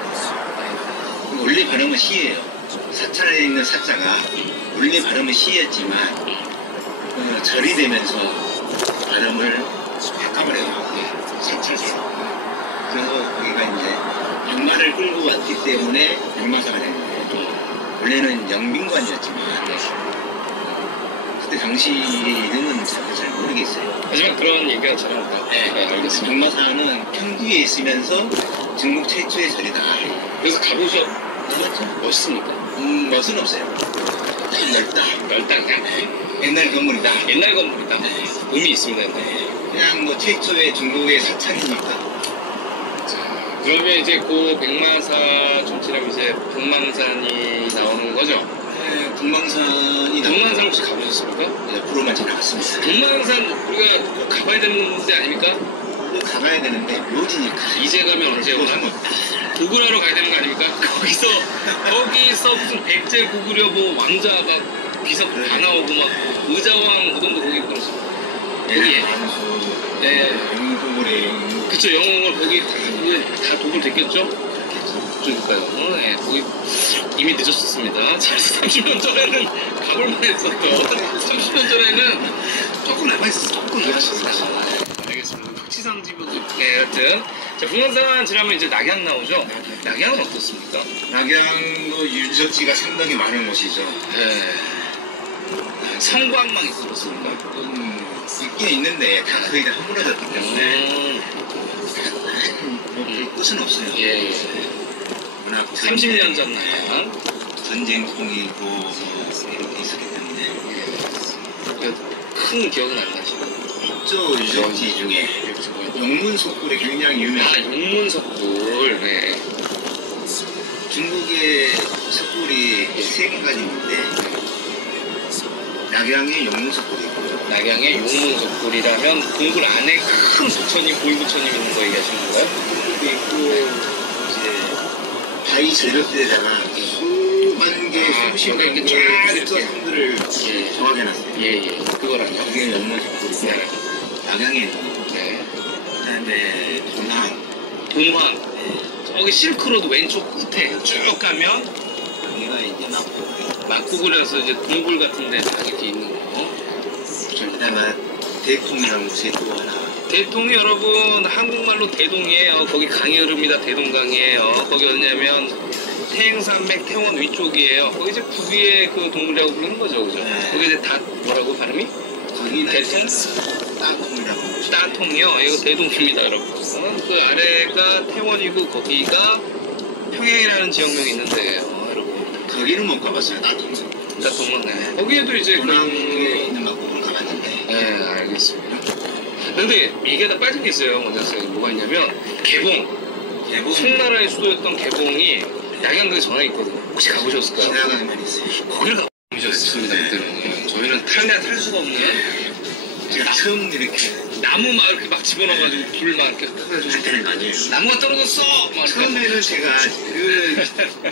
원래 발음은 시예요. 사찰에 있는 사자가 원래 발음은 시였지만 절이 되면서 발음을 바꿔버려요. 사찰로. 그래서 거기가 이제 백마를 끌고 왔기 때문에 백마사가 된 거예요. 원래는 영빈관이었지만 그때 당시에는 잘 모르겠어요. 하지만 그런 얘기가 잘합니다. 네, 알겠습니다. 백마사는 평지에 있으면서 중국 최초의 절이다. 그래서 가보죠. 맞죠? 멋있습니까? 멋은 없어요. 넓다. 일단 그냥 옛날 건물이다. 옛날 건물이다. 의미 있습니다. 그냥 뭐 최초의 중국의 사찰이니까. 그러면 이제 그 백마사 좀 지나면 이제 북망산이 나오는 거죠? 네, 북망산이 북망산 혹시 가보셨습니까? 네, 앞으로만 지나갔습니다. 북망산 우리가 꼭 가봐야 되는 데 아닙니까? 또 가봐야 되는데 묘지니까. 이제 가면 언제 오나? 고구려로 가야 되는 거 아닙니까? 거기서 무슨 백제 고구려 뭐 왕자 막 비석 다 나오고 막 의자왕 무덤도 거기 있고 거기에. 네. 영국으로 그쵸, 영웅을 거기 다 도굴 됐겠죠? 그러니까요. 네, 거기 이미 늦었습니다. 30년 전에는 가볼만 했었던 30년 전에는 조금 남아있었어. 조금 남아있었어. 알겠습니다. 박치상집도 네, 여튼 자, 북한산 지나면 이제 낙양 나오죠? 낙양은 어떻습니까? 낙양도 유적지가 상당히 많은 곳이죠. 네. 성곽만 있어 그렇습니까? 있긴 있는데 다 거의 다 허물어졌기 때문에 볼 곳은 없어요. 예. 워낙 30년 전 낙양. 전쟁통이고 이렇게 있었기 때문에 큰 기억은 안 나시고. 있죠. 유적지 중에 용문석굴이 굉장히 유명해요. 용문석굴. 네. 중국의 석굴이 3개가 있는데 낙양의 용문석굴이 있고요. 낙양의 용문석굴이라면 동굴 안에 큰 부처님, 보이부처님 있는 거 얘기하시는 건가요? 석굴도 있고 이제 바위 재료대에다가 수만 개, 수십 그러니까 이렇게 개의 쫙 이렇게. 석들을 예. 정확해놨어요. 예. 그거랑요. 그게 용문석굴이고 네. 낙양에 있고 네. 그다음에 동항 동황. 저기 실크로드 왼쪽 끝에 쭉 가면 여기가 이제 막구굴에서 이제 동굴 같은데 다 이렇게 있는 거. 그다음에 대통이라는 곳이 또 하나. 대동이 여러분 한국말로 대동이에요. 거기 강이 흐릅니다. 대동강이에요. 거기 어디냐면 태행산맥 태원 위쪽이에요. 거기 이제 북위의 그 동굴이라고 부르는 거죠, 그죠? 네. 거기 이제 다 뭐라고 발음이? 거기는 대통? 따통이라고 하죠. 따통이요. 이거 대동입니다, 여러분. 그 아래가 태원이고 거기가 평양이라는 지역명이 있는데요, 여러분. 거기는 못 가봤어요. 따통. 따통은 네. 거기에도 이제 동항에 있는 막국을 가봤는데. 네, 알겠습니다. 근데 얘기하다 빠진 게 있어요. 먼저 뭐가 있냐면 개봉. 송나라의 수도였던 개봉이 낙양도에 전화 있거든요. 혹시 가보셨을까요? 지나가는 만 있어요. 거기를 가보셨습니다. 그때는. 저희는 탈 수가 없는 제가 처음 이렇게 나무 막 이렇게 막 집어넣어가지고 불 막 이렇게 켜가지고 한테는 거 아니에요. 나무가 떨어졌어. 막 이렇게. 처음에는 제가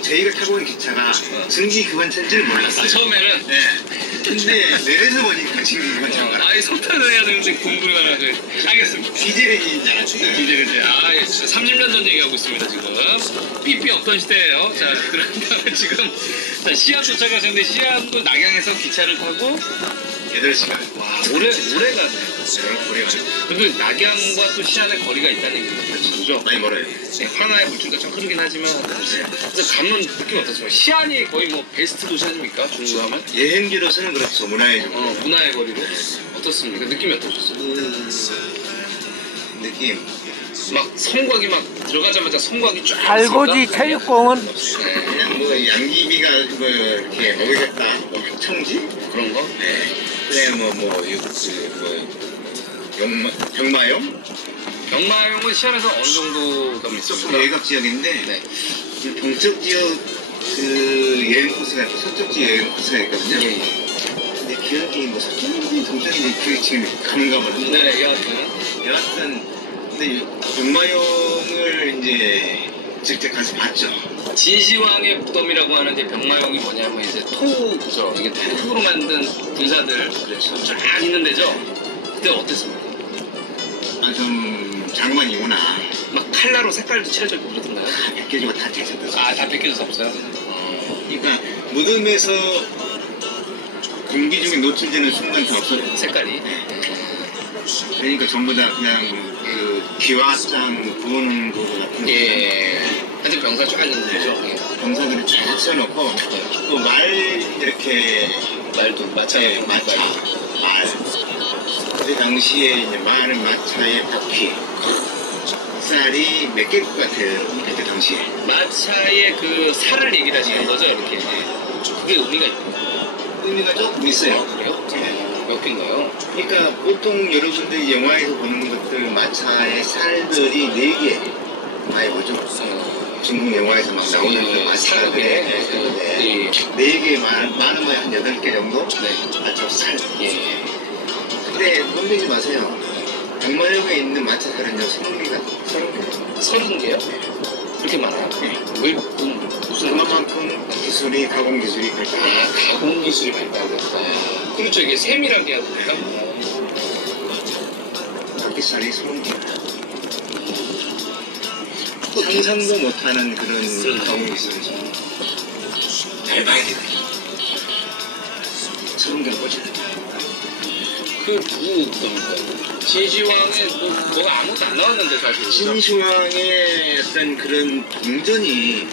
저희가 타고 온 기차가 증기 기관차인 줄 몰랐어요. 아, 처음에는 네. 근데 내려서 보니까 증기 기관차가 아예 석탄을 해야 되는데 공부를 하나 알겠습니다. 디젤인 줄 알았어요. 기대를 아, 예, 30년 전 얘기하고 있습니다, 지금. 삐삐 없던 시대예요. 자, 그러면 지금 자, 시안 도착하셨는데 시안도 낙양에서 기차를 타고 8시간. 와, 오래 가네요. 오래 가요. 그리고 낙양과 또 시안의 거리가 있다는 얘기죠. 그죠? 많이 멀어요. 네, 하나의 물줄기가 좀 흐르긴 하지만 그래서 가면 느낌 어떻습니까? 시안이 거의 뭐 베스트 도시 아닙니까? 중국 하면? 여행지로서는 그렇죠. 문화의 좀. 문화의 거리로 어떻습니까? 느낌이 어떠셨어요? 느낌. 막 성곽이 막 들어가자마자 성곽이 쫙 달고지 있습니까? 체육공원 네, 그냥 뭐 양귀비가 뭐 이렇게 먹이겠다. 뭐 청지? 그런 거? 네. 그래 병마용? 병마용은 시안에서 어느 정도 가면 조금 있습니까? 외곽 지역인데 네. 그 동쪽 지역 그 여행 코스가 있고 서쪽 지역 여행 코스가 있거든요. 예. 근데 기억이 뭐 서쪽인지 동쪽인지 그게 지금 가는가 보는데 네, 여하튼 근데 병마용을 이제 직접 가서 봤죠. 진시황의 무덤이라고 하는 이제 병마용이 뭐냐면 이제 그죠? 이게 토로 만든 군사들 그렇죠. 쫙 있는 데죠. 그때 어땠습니까? 아, 좀 장관이구나. 막 칼라로 색깔도 칠해져 있고 그러던가요? 다 벗겨지고 다 찢어졌어. 아, 다 뺏겨져서 없어요? 그러니까 무덤에서 공기 중에 노출되는 순간 다 없어요. 색깔이. 그러니까 전부 다 그냥 그 기와장 부어놓은 거 같은. 예. 하여튼 병사 쫙 있는 데죠. 예. 병사들을 쫙 써놓고 또 말 이렇게 말도 마차에 마차 말. 그 당시에 이제 많은 마차의 바퀴 쌀이 몇 개일 것 같아요. 그때 당시에. 마차의 그 살을 얘기를 하시는 거죠, 이렇게. 그게 의미가 있고. 의미가 조금 있어요. 그래요? 네. 몇 개인가요? 그러니까 보통 여러분들이 영화에서 보는 것들 마차의 살들이 4개 많이 보죠. 중국 영화에서 막 나오는 그 마차에 예. 4개 많으면 한 8개 정도? 네. 마차 살. 예. 근데 놀리지 마세요. 동마역에 있는 마차들은요 30개가 30개요? 그렇게 많아요? 네. 왜 무슨 그만큼 기술이 가공 기술이 발달. 가공 기술이 발달했다. 그렇죠. 이게 세밀하게 하고 있다. 바퀴살이 30개. 상상도 못하는 그런 가공 기술이죠. 밟아야 되거든요. 30개를 꽂아야 돼. 진시황에 뭐가 아무것도 안 나왔는데 사실. 신시황의 어떤 그런 동전이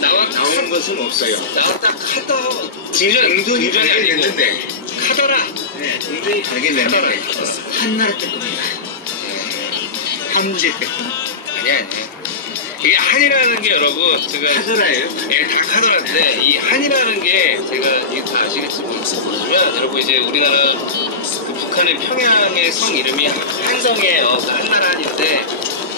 나온 것은 없어요. 나왔다 카더 동전이 동전이 아니고 됐는데 카더라. 네, 동전이 발견됐는데 한나라 때 겁니다. 한무제 때 아니야. 이게 한이라는 게 여러분 제가 카더라예요. 예, 다 카더라인데 이 한이라는 게 제가 이거 다 아시겠지만 여러분 이제 우리나라 그 북한의 평양의 성 이름이 한성이에요. 그 한나라 한인데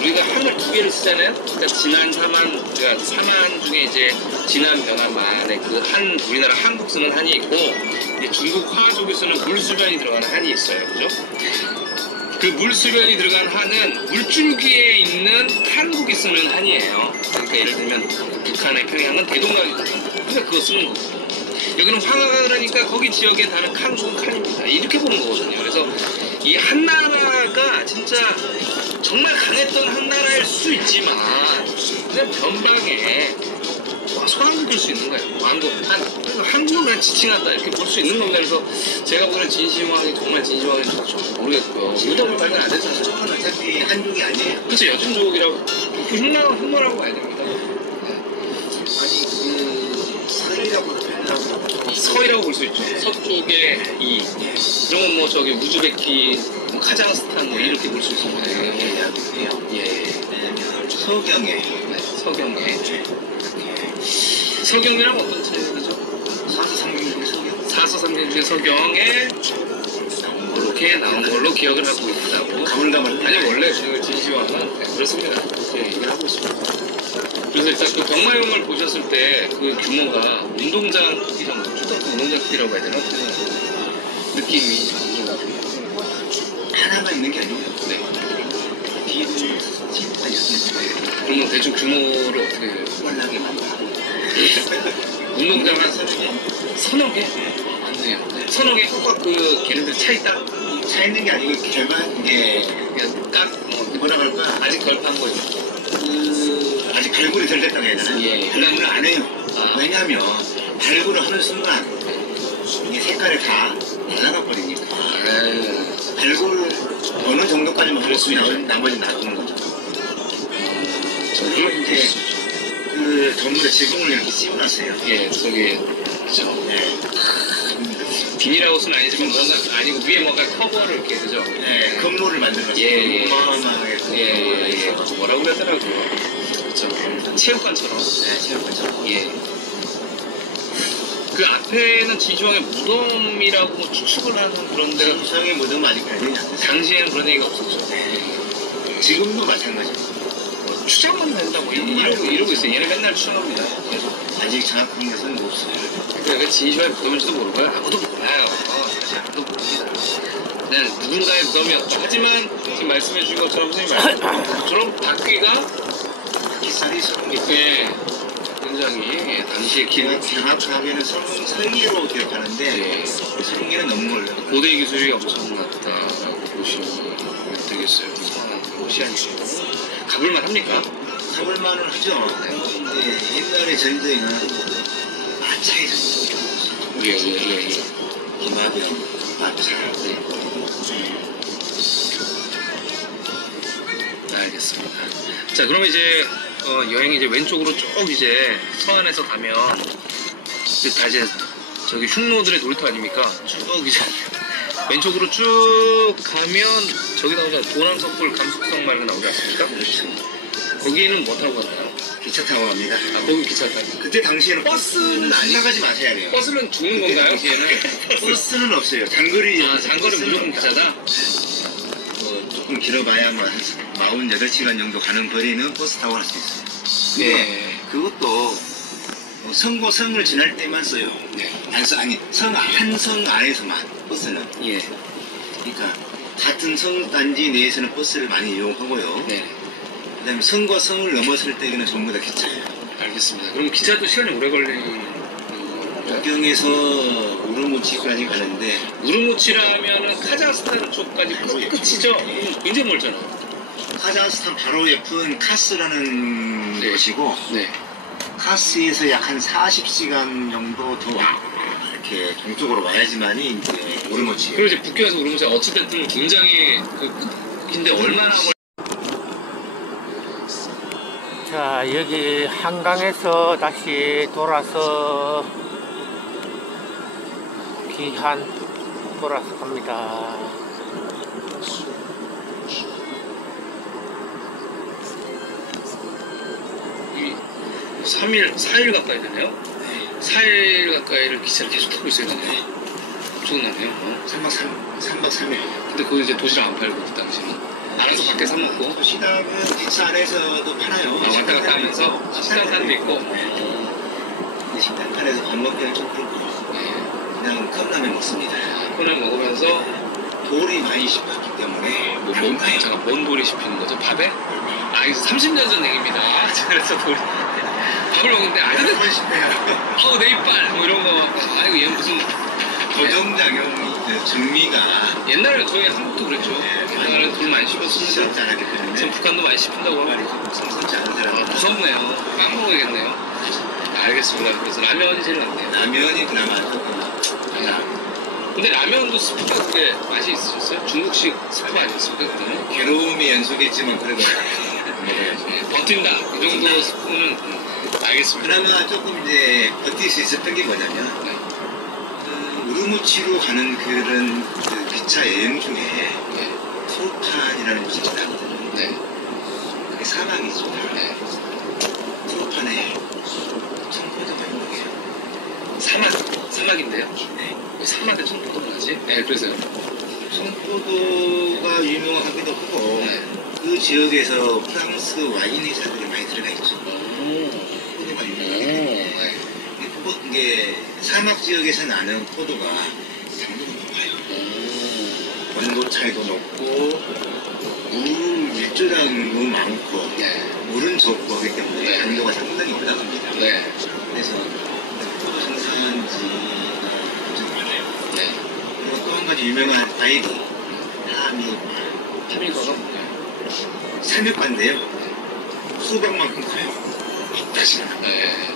우리가 한을 두 개를 쓰잖아요. 그러니까 진한 사만, 그러니까 사만 중에 이제 진한 변화만에 그 한 우리나라 한국 쓰는 한이 있고 이제 중국 화족에 쓰는 물수변이 들어가는 한이 있어요. 그죠? 그 물수변이 들어간 한은 물줄기에 있는 한국이 쓰는 한이에요. 그러니까 예를 들면 북한의 평양은 대동강이 그러니까 그거 쓰는 거고 여기는 황하가 그러니까 거기 지역에 다른 칸국은 칸입니다. 이렇게 보는 거거든요. 그래서 이 한나라가 진짜 정말 강했던 한나라일 수 있지만 그냥 변방에 소환을 줄 수 있는 거예요. 왕국, 한국을 그냥 지칭한다 이렇게 볼 수 있는 겁니다. 그래서 제가 보는 진시황이 정말 진시황인지 좀 모르겠고요. 무덤을 발견 안 해서 저건 어차피 한족이 아니에요. 그렇죠. 여진족이라고 흉노라고 봐야 됩니다. 아니 그 서이라고 표현하고 서이라고 볼 수 있죠. 서쪽에 이 그러면 뭐 저기 우즈베키, 뭐 카자흐스탄 뭐 이렇게 볼 수 있습니다. 예. 서경에 서경에. 서경이랑 어떤 차이죠? 사서상경 서경 사서삼경 중에 서경에 이렇게 나온 걸로 기억을 하고 있다고. 가물가물 아니 원래 그 진시황은 그렇습니다. 이렇게 얘기를 하고 있습니다. 그래서 일단 그 병마용을 보셨을 때 그 규모가 운동장 크기 정도, 초등학교 운동장 크기라고 해야 되나? 그 느낌이 하나만 있는 게 아니에요. 네. 뒤도 진짜 있습니다. 그러면 대충 규모를 어떻게 원하게 만들어. 운동장 한 서너 개? 맞네요. 서너 개 꽉꽉 그 걔네들 차 있다? 차 있는 게 아니고 결만 이게 그냥 뭐라 그럴까? 아직 결판 거죠. 아직 발굴이 덜 됐다고 해야 되나? 예. 발굴을 안 해요. 아. 왜냐하면 발굴을 하는 순간 이게 색깔이 다 날아가 버리니까 발굴 어느 정도까지만 할 수 있는 나머지 놔두는 거죠. 그리고 이제 그 전문에 지붕을 이렇게 씌워놨어요. 예, 저기 그죠. 네. 비닐하우스는 아니지만 뭔가 아니고 위에 뭔가 커버를 이렇게 그죠. 네, 건물을 만들었어요. 예. 어마어마하게 예. 뭐라고 그러더라고요. 그렇죠. 체육관처럼. 네, 체육관처럼. 예. 그 앞에는 진시황의 무덤이라고 추측을 하는 그런 데가 진시황의 무덤 아직까지 안 됐어요. 당시에는 그런 얘기가 없었죠. 지금도 마찬가지입니다. 추정만 된다고 이러고 있어요. 얘는 맨날 추정합니다. 아직 정확한 것은 없어요. 그러니까 진시황의 무덤인지도 모르고요. 아무도 몰라요. 사실 아무도 모릅니다. 그냥 누군가의 무덤이었죠. 하지만 지금 말씀해 주신 것처럼 선생님 말씀하신 것처럼 바퀴가 기살이 서른 예, 굉장히 당시에 긴 정확하게는 서기로 기억하는데 예, 서기는 너무 몰라요. 고대 기술이 엄청났다라고 보시면 되겠어요. 것이 아니고 가볼만 합니까? 가볼만은 하죠. 근데 옛날의 전쟁은 마차의 전쟁이에요. 예. 기마병, 마차. 알겠습니다. 자, 그럼 이제 여행이 이제 왼쪽으로 쭉 이제 서안에서 가면 이제 저기 흉노들의 놀이터 아닙니까? 쭉 이제 왼쪽으로 쭉 가면 저기 나오잖아요. 도남석굴 감숙성 말이 나오지 않습니까? 그렇죠. 거기는 뭐 타고 갔나요? 기차 타고 갑니다. 아, 거기 기차 타고. 그때 당시에는 버스는 안 나가지 마셔야 돼요. 버스는 죽는 건가요? 당시에는 버스는 없어요. 장거리 장거리 무조건 기차다? 조금 길어봐야 뭐 48시간 정도 가는 거리는 버스 타고 갈 수 있어요. 근데 네. 그것도 성을 지날 때만 써요. 네. 한 성 안에서만 버스는. 예. 그러니까 같은 성단지 내에서는 버스를 많이 이용하고요. 네. 그다음에 성과 성을 넘었을 때는 전부 다 기차예요. 알겠습니다. 그럼 기차도 시간이 오래 걸리는 건가요? 북경에서 우르무치까지 가는데 우르무치라면은 카자흐스탄 쪽까지 끝이죠? 굉장히 멀잖아. 카자흐스탄 바로 옆은 카스라는 네. 곳이고 네. 카스에서 약 한 40시간 정도 더 이렇게 동쪽으로 와야지만이 이제 우르무치. 그리고 이제 북경에서 우르무치 어찌됐든 굉장히 근데 얼마나 자, 여기 한강에서 다시 돌아서 귀한 돌아서 갑니다. 4일 가까이 되네요. 4일 가까이를 기차를 계속 타고 있어야 되네요. 엄청나네요. 3박 3일. 근데 거기 이제 도시락 안 팔고 그 당시는 알아서 밖에 사 먹고 도시락은 기차 안에서도 팔아요. 왔다 갔다 하면서 식당산도 있고. 식당판에서 밥 먹기는 좀 그렇고 그냥 컵라면 먹습니다. 컵라면 먹으면서 돌이 많이 씹혔기 때문에 잠깐 뭔 돌이 씹히는 거죠? 밥에? 아 이거 30년 전 얘기입니다. 그래서 돌이 밥을 먹는데 아는데 돌이 씹혀요. 어우 내 이빨 뭐 이런 거 아이고 얘 무슨 고정작용이 증미가 옛날에 저희 한국도 그랬죠. 옛날에 돌 많이 씹었으면서 시원치 않았기 때문에 지금 북한도 많이 씹힌다고 말이 좀 성선치 않은 사람. 무섭네요. 빵 먹어야겠네요. 알겠습니다. 그래서 라면이 제일 낫네요. 라면이 그나마 조금 근데 라면도 스프가 그게 맛이 있으셨어요? 중국식 스프 아니었습니까 그때는? 괴로움이 연속했지만 그래도 먹어야죠. 버틴다. 이 정도 스프는 알겠습니다. 그나마 조금 이제 버틸 수 있었던 게 뭐냐면 네. 우르무치로 가는 그런 그 기차 여행 중에 네. 투르판이라는 곳이 있거든요. 네. 그게 사막이죠. 네. 투르판에 청포도가 있는 거예요. 사막인데요? 네. 왜 사막에 청포도가 나지? 네, 그래서요. 청포도가 유명하기도 하고 네. 그 지역에서 프랑스 와인 회사들이 많이 들어가 있죠. 포도가 유명하기 때문에 네. 이게 사막 지역에서 나는 포도가 당도가 높아요. 온도 차이도 높고 물 밀조량도 많고 네. 물은 적고 하기 때문에 네. 당도가 상당히 올라갑니다. 네. 그래서 포도 생산지가 엄청 많아요. 네. 그리고 또 한 가지 유명한 과일이 타밀거가? 삼육과인데요. 수박만큼 커요. 다시 네.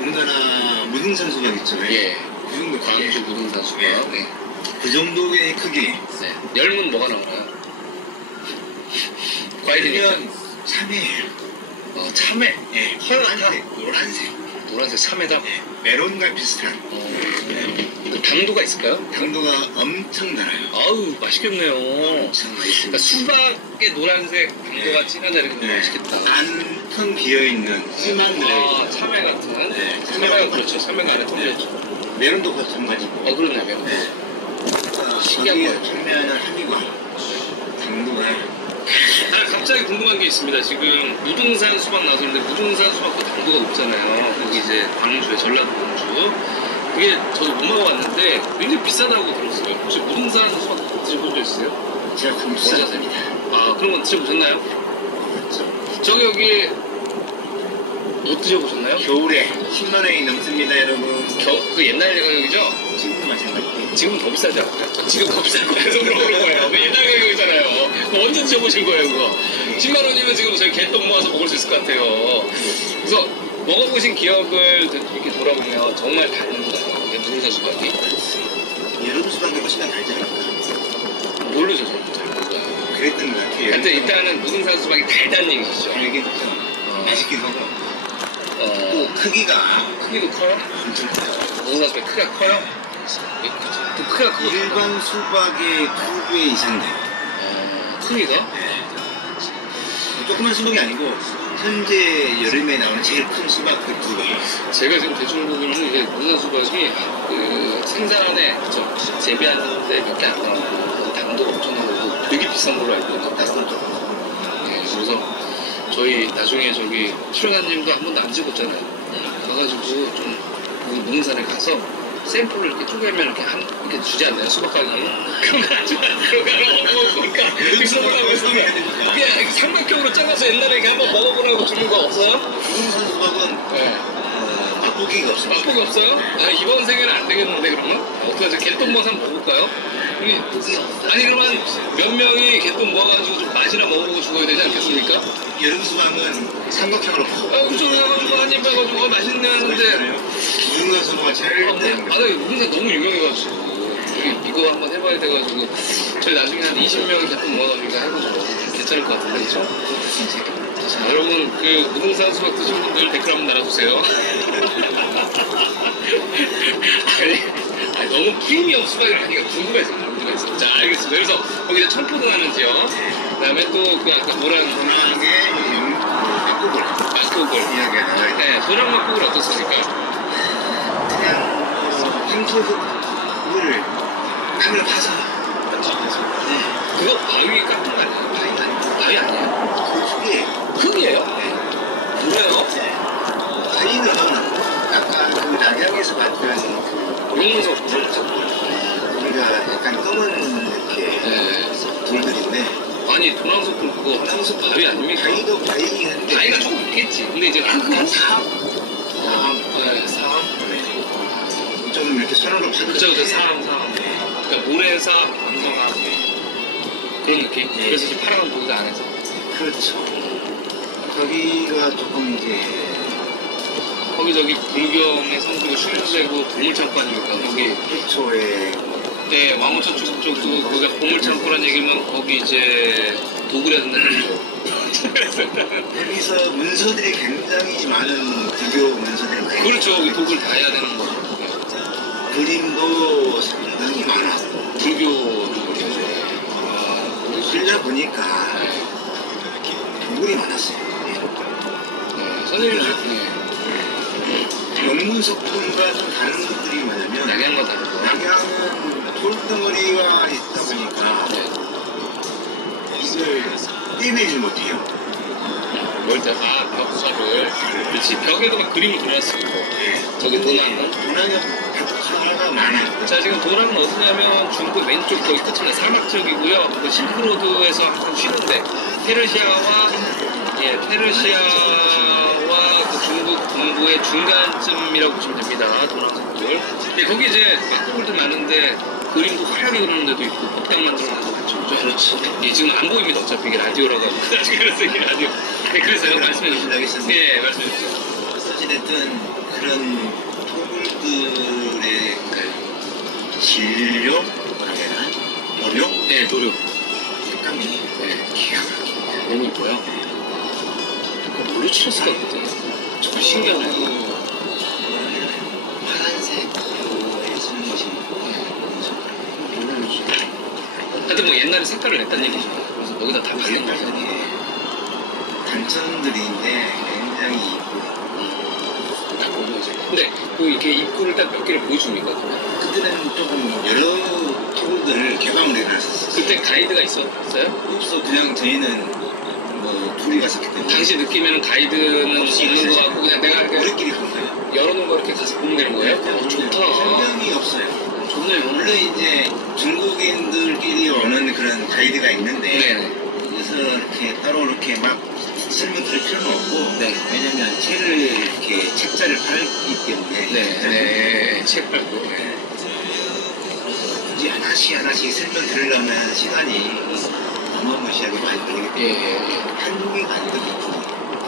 우리나라 무등산 수박 있죠? 예. 그 정도 광주 크기. 무등산 수박. 예. 네. 그 정도의 크기. 네. 열무는 뭐가 나오나요? 과일이니까. 그러면 참외예요. 참외. 예. 허연한 노란색. 노란색 참외다. 예. 메론과 비슷한. 그 당도가 있을까요? 당도가 엄청 달아요. 아우 맛있겠네요. 엄청 그러니까 맛있습니다. 수박의 노란색 당도가 진하다 이렇게 네. 맛있겠다. 안텅 비어있는 씨만 들어있죠. 참외 같은. 네. 참외가 그렇죠. 참외가 안에 텅겨있죠. 메론도 마찬가지고. 그러네 메론. 신기한 거기에 거예요. 참외하는 한이가 당도가 갑자기 궁금한 게 있습니다. 지금 무등산 수박 나왔는데 무등산 수박도 당도가 높잖아요. 거기 이제 광주에 전라도 광주. 그게 저도 못 먹어봤는데 굉장히 비싸다고 들었어요. 혹시 무등산 수박 드셔본 적 있어요? 제가 좀 비싸졌습니다. 아 그런 건 드셔보셨나요? 저기 여기 못 드셔보셨나요? 겨울에 10만 원이 넘습니다, 여러분. 그 옛날 가격이죠? 지금도 마찬가지. 지금 더 비싸지 않아요? 지금 더 비쌀 거예요. 그래서 물어보는 거예요. 그 옛날 가격이잖아요. 그거 언제 드셔보신 거예요, 그거? 10만 원이면 지금 저희 개떡 모아서 먹을 수 있을 것 같아요. 그래서 먹어보신 기억을 이렇게 돌아보면 정말 다릅니다. 무등산 수박이. 여름 수박이 훨씬 더 달지 않을까? 모르죠, 저는 잘 몰라요. 그랬던 것 같아요. 하여튼 일단은 무등산 수박이 달다는 얘기시죠. 이게 좀 맛있긴 하고 또 크기가 크기도 커요? 엄청 커요. 무등산 수박이 크기가 커요? 또 크기가 크고 일반 수박의 2배 이상 돼요. 크기가? 조그만 수박이 아니고 현재 여름에 나오는 제일 큰 수박 그 2배. 제가 지금 대충 보기로는 이게 무등산 수박이 그 생산에 재배하는 데 몇 개 안 나오고 당도가 엄청나고 되게 비싼 걸로 알고 있는데 네, 그래서 저희 나중에 저기 출연자님도 한 번도 안 찍었잖아요. 가가지고 좀 무등산에 가서 샘플을 이렇게 쪼개면 이렇게 이렇게 주지 않나요? 수박가게. 그런 거 하지 마. 그런 거 먹어보니까 그 수박하고 사면 그냥 삼각형으로 잘라서 옛날에 이렇게 한번 먹어보라고 주는 거 없어요? 우동산 수박은 네. 맛보기가 없어요. 맛보기 없어요? 아, 이번 생에는 안 되겠는데 그러면? 어떡하지? 개똥버섯 한번 먹을까요? 아니 그러면 몇 명이 개똥 모아가지고 좀 맛이나 먹어보고 죽어야 되지 않겠습니까? 여름 수박은 삼각형으로 퍼. 아, 그쪽 해가지고 한입 해가지고 맛있네 하는데 우동산 수박은 제일 아, 나 우동산 너무 유명해가지고 이거 한번 해봐야 돼가지고 저희 나중에 한 20명을 개똥 모아가지고 이거 해보죠. 괜찮을 것 같은데 그쵸? 자, 여러분 그 우동산 수박 드신 분들 댓글 한번 달아주세요. 아니, 너무 프리미엄 수박이라니까 궁금해서. 자, 알겠습니다. 그래서 거기서 청포도 나는지요. 그 다음에 또 그 아까 뭐라는 건강하게 맛국을 이야기가 나와요. 네, 도랑 맛국을 어떻습니까? 그냥 황토흙을 땅을 파서 그거 바위 같은 거 아니에요? 바위 아니에요? 그 속에 흙이에요? 뭐예요? 바위는 아까 그 낙양에서 봤던 용문석 우리가 약간 검은 이렇게 돌들인데 아니 도랑석은 그거 황석 바위 아닙니까? 바위도 바위긴 한데 바위가 조금 있겠지. 근데 이제 흙은 사암 좀 이렇게 손으로 그쵸 사암 그러니까 모래사암 왕성암 그런 느낌. 네. 그래서 이제 파랑한 고기가 안에서 그렇죠. 거기가 조금 이제 거기 저기 불경의 성지고 슈련되고 보물창고 아닙니까? 거기 해초에 네 왕호천 쪽도 거기가 보물창고라는 얘기면 거기 이제 도굴해야 된다는 거죠. 거기서 문서들이 굉장히 많은 불교 문서들이 많이 그렇죠. 여기 도굴 다 해야 되는 거죠. 그림도 상당히 많아. 불교 그러다 보니까 도굴이 많았어요. 선생님 영문석품과 좀 다른 것들이 뭐냐면 낙양과 다르고 낙양은 돌덩어리가 있다 보니까 이걸 떼내지 못해요. 멀다가 벽화를 그렇지 벽에도 막 그림을 그렸어요. 저기 도난은 도난은 벽화가 많아요. 자 지금 도난은 어디냐면 중국 왼쪽 거기 끝에 사막 쪽이고요. 그 실크로드에서 항상 쉬는데 페르시아와 그 중국 동부의 중간쯤이라고 보시면 됩니다. 도난석들. 거기 이제 막고들도 많은데 그림도 화려하게 그리는 데도 있고 복당 만드는 데도 있죠. 그렇죠. 지금 안 보입니다. 어차피 이게 라디오라고 나중에 그래서 이게 라디오. 네, 그래서 제가 말씀해 주시면 네, 말씀해 주세요. 어찌됐든 그런 토굴들의 진료, 도력, 네, 도력. 색감이 기가 막히네. 너무 이뻐요. 뭘로 칠했을 것 같거든요. 정말 신기하네요. 파란색으로 쓰는 것이 하여튼 뭐 옛날에 색깔을 냈다는 얘기죠. 그래서 거기다 다 발린 거죠. 단천들인데 굉장히 이쁘고 딱 보면 이제. 근데 그 이렇게 입구를 딱 몇 개를 보여줍니까? 그때는 조금 여러 토굴들을 개방을 해놨었어요. 그때 가이드가 있었어요? 없어 그냥 저희는 뭐 둘이 갔었기 때문에 당시 느낌에는 가이드는 없는 거 같고 그냥 내가 이렇게 우리끼리 간 거예요. 열어놓은 거 이렇게 가서 보면 되는 거예요? 좋다. 설명이 없어요. 원래 이제 중국인들끼리 오는 그런 가이드가 있는데 네. 그래서 이렇게 따로 이렇게 막 설명 들을 필요는 없고 네. 왜냐면 책을 이렇게 책자를 팔기 때문에 네. 책 팔고. 굳이 하나씩 설명 들으려면 시간이 어마무시하게 많이 걸리기 때문에 한 개가 안 되고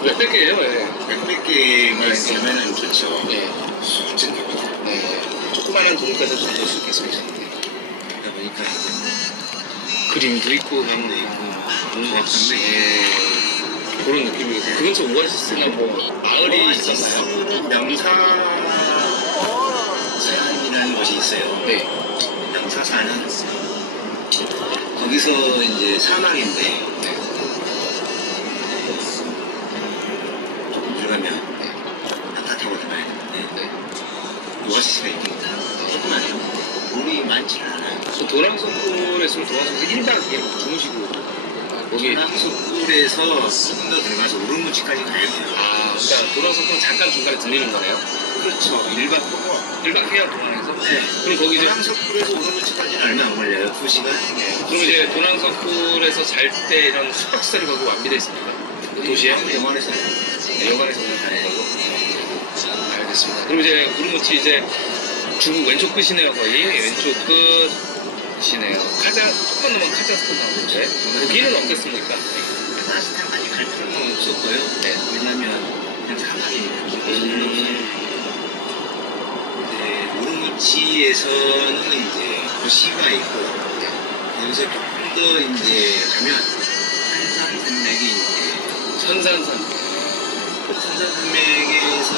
몇백 개예요? 몇백 개만 되면은 좋죠. 네. 수준 네. 조그만한 돈까지 좀 볼 수 있겠습니다. 그러다 보니까 그림도 있고 나무도 있고 그런 것 같은데 그런 느낌이고 그 근처 오아시스나 뭐 마을이 있었나요? 명사산이라는 곳이 있어요. 네. 명사산은 거기서 이제 사막인데 조금 들어가면 낙타 타고 들어가야 되는데 오아시스가 있습니다. 조그만해요. 물이 많지는 않아요. 저 도랑석굴에서 도랑석에서 1박 2일 주무시고 거기 남석굴에서 조금 더 들어가서 우르무치까지 가야 돼요. 아 그러니까 도랑서쿠는 잠깐 중간에 들리는 거네요. 그렇죠. 1박 하고 1박 해요, 도랑에서. 네. 그럼 거기 이제 도랑서쿨에서 오르무치까지는 얼마 안 걸려요. 2시간. 그럼 이제 도랑서쿨에서 잘 때 이런 숙박시설이 거기 완비돼 있습니까? 그 도시에? 영화에서 네, 여관에서 그냥 가는 걸로. 알겠습니다. 그럼 이제 우르무치 이제 중국 왼쪽 끝이네요, 거의. 왼쪽 끝이네요. 조금 넘으면 카자흐스탄 나오는데 거기는 어떻습니까? 카자흐스탄까지 갈 필요는 없었고요. 네. 왜냐면 그냥 사막이니까. 오르무치에서는 이제 도시가 있고 여기서 조금 더 이제 가면 산산산맥이 이제 천산산. 그 천산산맥에서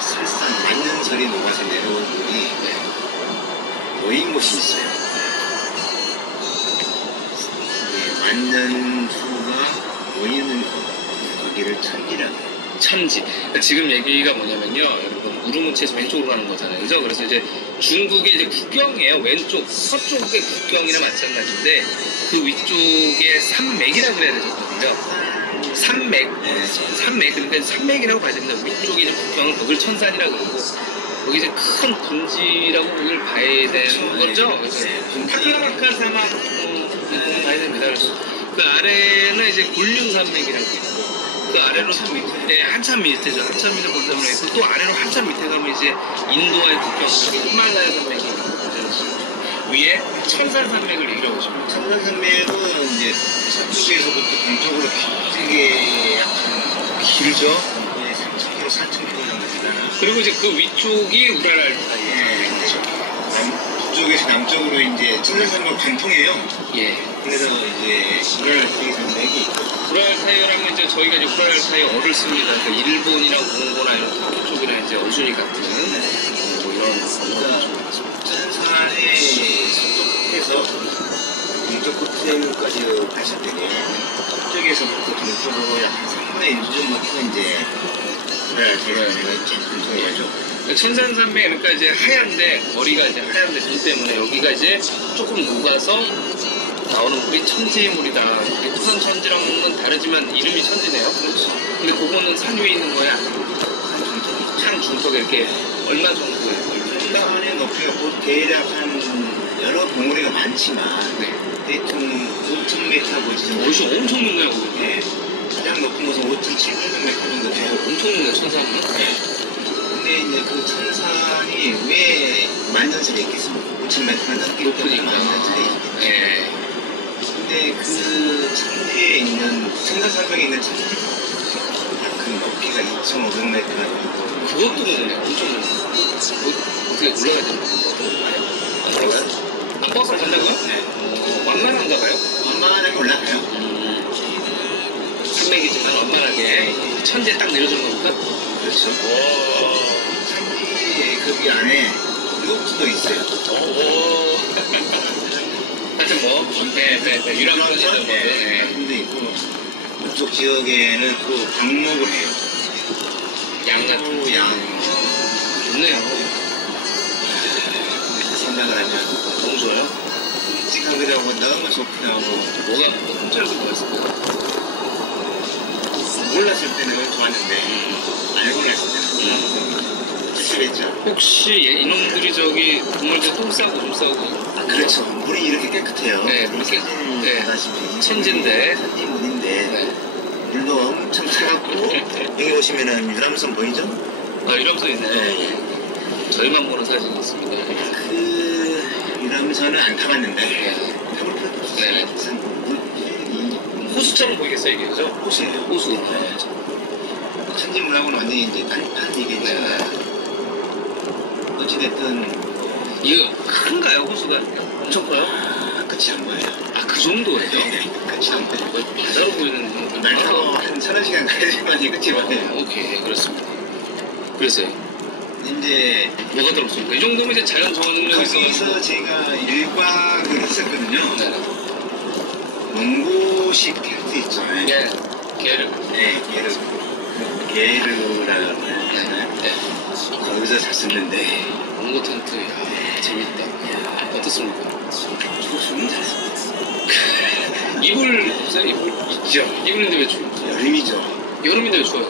설산 만년설이 녹아서 내려온 물이 모인 곳이 있어요. 만년수가 모이는 곳, 거기를 천지라고 해요. 천지. 그러니까 지금 얘기가 뭐냐면요, 여러분 우르무치에서 왼쪽으로 가는 거잖아요, 그죠? 그래서 이제 중국의 이제 국경이에요. 왼쪽 서쪽의 국경이나 마찬가지인데 그 위쪽에 산맥이라 그래야 되거든요. 산맥, 산맥. 그러니까 산맥이라고 봐야 됩니다. 위쪽에 이제 국경을 거길 천산이라 그러고 거기 이제 큰 분지라고 거기를 봐야 되는 거죠. 그래서 타클라마카 사막 보면 봐야 됩니다. 그래서 그 아래는 이제 굴륜산맥이라고 있고. 그 아래로 네, 한참 밑에죠. 한참 밑에 본다면 있고 또 아래로 한참 밑에 가면 이제 인도와의 국경, 히말라야 산맥이 있고 위에 천산산맥을 얘기하고 계십니다. 천산산맥은 이제 서쪽에서부터 동쪽으로 되게 약간 길죠. 3,000km, 4,000km 정도 되잖아요. 그리고 이제 그 위쪽이 우랄 사이에. 네, 그렇죠. 북쪽에서 남쪽으로 이제 천산산맥 전통이에요. 예. 그래서 이제 우랄 산맥이 있고. 우랄 타이어라면 이제 저희가 이제 우랄 타이어 어를 씁니다. 그러니까 일본이나 몽고나 이런 터키 쪽이나 이제 어순이 같은 뭐 이런 어가 천산의 서쪽에서 동쪽 끝에까지 가실 때는 서쪽에서부터 동쪽으로 약 3분의 1 정도 이제 우랄 타이어가 전통이죠. 천산산맥 그러니까 이제 하얀데 머리가 이제 하얀데 눈 때문에 여기가 이제 조금 녹아서 나오는 물이 천지의 물이다. 토산 천지랑은 다르지만 이름이 천지네요. 그렇죠. 근데 그거는 산 위에 있는 거야? 산 중턱에 이렇게 얼마 정도예요? 산의 높이가 대략 한 여러 봉우리가 많지만 네. 대충 5,000m 보시죠. 옷이 엄청 높네요. 거기. 네. 가장 높은 곳은 5,700m 정도 돼요. 엄청 높네요, 천산이. 네. 근데 이제 그 천산이 왜 만년설이 있겠습니까? 5,000m나 넘기 높으니까. 만년설이 있겠죠. 네. 근데 그 천지에 있는 천산산맥에 있는 천지 그 높이가 2,500m 정도. 그것도 높네. 엄청 높네. 어떻게 올라가야 되는 거예요? 안 올라가요? 안 버스 간다고요? 네. 완만한가 봐요? 만만하게 올라가요. 산맥이지만 완만하게 천지에 딱 내려주는 겁니까? 그렇죠. 천지 거기 안에 유업지도 있어요. 하여튼 뭐, 유람선이죠, 뭐. 네. 유람선도 있고 그쪽 지역에는 또 방목을 해요. 양 같은 또 양. 좋네요. 생각을 하면 너무 좋아요. 묵직하기도 하고 너무 좋기도 하고 뭐가 흠잡을 것 같습니다. 몰랐을 때는 좋았는데 알고 났을 때는 찝찝했죠. 혹시 이놈들이 저기 동물들 똥 싸고 좀 싸고. 아, 그렇죠. 물이 이렇게 깨끗해요. 네, 그렇게. 네. 천지인데. 천지 물인데 네. 물도 엄청 차갑고 여기 보시면은 유람선 보이죠? 아, 유람선 있네. 네. 저희만 보는 사진이 있습니다. 그 유람선은 안 타봤는데 네. 타볼 필요도 없어요. 네. 호수처럼 보이겠어요, 이게, 그죠? 호수예요. 호수. 네. 천지물하고는 완전히 이제 딴 얘기죠. 네. 어찌됐든 이거 큰가요, 호수가? 엄청 커요? 끝이 안 보여요. 아, 그 정도예요? 네, 끝이 안 보여요. 거의 바다로 보이는 말 타고 한 1,000시간 가야지만이 끝이 보여요. 오케이, 그렇습니다. 그랬어요. 이제 뭐가 들었습니까? 이 정도면 이제 자연 정원력이 거기서 제가 1박을 했었거든요. 네. 농구식 텐트 있죠. 예, 개를. 네, 게르라고 하잖아요. 네. 거기서 잤었는데 농구 텐트, 야, 재밌다. 어떻습니까? 조수는 잤습니다. 이불 없어요? 이불? 있죠. 이불인데 왜 추워요? 여름이죠. 여름인데 왜 추워요?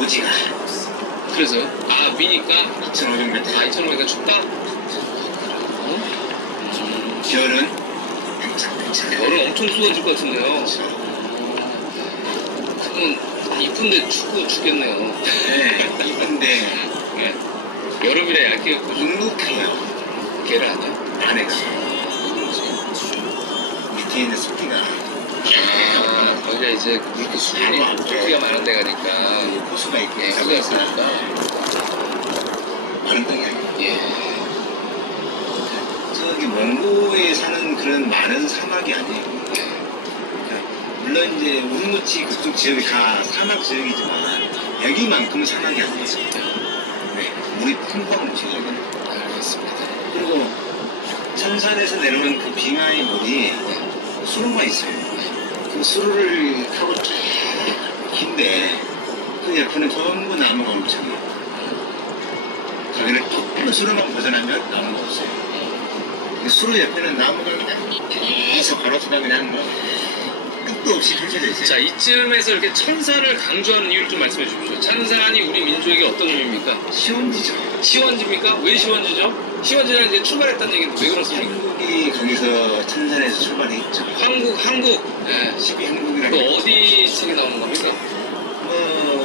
오지가 그래서요? 아 미니까 2,500m. 2,500m 춥다? 겨울은 괜찮아요. 열은 엄청 쏟아질 것 같은데요. 그건 이쁜데 춥고 죽겠네요. 네, 이쁜데 네. 여름이라 얇게 입고 눅눅해요. 계란이요? 안에가 밑에 있는 습기가 거기가 이제 이렇게 수기가 많은 데 가니까 호수가 있고 예, 수가 있으니까 많은 땅이 예. 저기 몽고에 사는 그런 많은 사막이 아니에요. 그러니까 물론 이제 우르무치 그쪽 지역이 다 사막 지역이지만 여기만큼 사막이 아니에요. 네, 물이 풍부한 지역은. 알겠습니다. 그리고 천산에서 내려오는 그 빙하의 물이 수로가 있어요. 그 수로를 타고 쭉 긴데 그 옆에는 전부 나무가 엄청요. 거기는 조금 수로만 벗어나면 나무가 없어요. 그 수로 옆에는 나무가 그냥 계속 가로수가 그냥 뭐 끝도 없이 펼쳐져 있어요. 자, 이쯤에서 이렇게 천산을 강조하는 이유를 좀 말씀해 주십시오. 천산이 우리 민족에게 어떤 의미입니까? 시원지죠. 시원지입니까? 왜 시원지죠? 시원지는 이제 출발했다는 얘기인데 왜 그렇습니까? 한국이 거기서 천산에서 출발했죠. 한국. 예. 12한국이라고. 그 어디 책에 나오는 겁니까?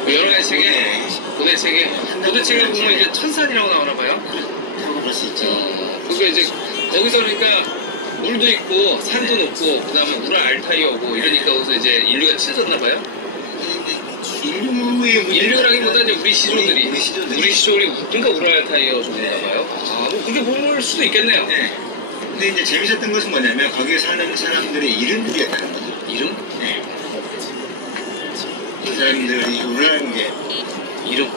여러 가지 책에? 네. 고대 책에? 고대 책에 보면 이제 천산이라고 나오나 봐요? 그렇다고 볼 수 있죠. 그러니까 이제 거기서 그러니까 물도 있고 산도 높고 그다음에 우랄 알타이어고 이러니까 거기서 이제 인류가 친해졌나 봐요? 인류라기보다 이제 우리 시조들이 우리 시조들이 그러니까 우랄 알타이어 정도인가 봐요? 아, 뭐 그렇게 볼 수도 있겠네요. 네. 근데 이제 재밌었던 것은 뭐냐면 거기에 사는 사람들의 이름들이었다는 거죠. 이름? 네. 그 사람들이 우라는 게 이름?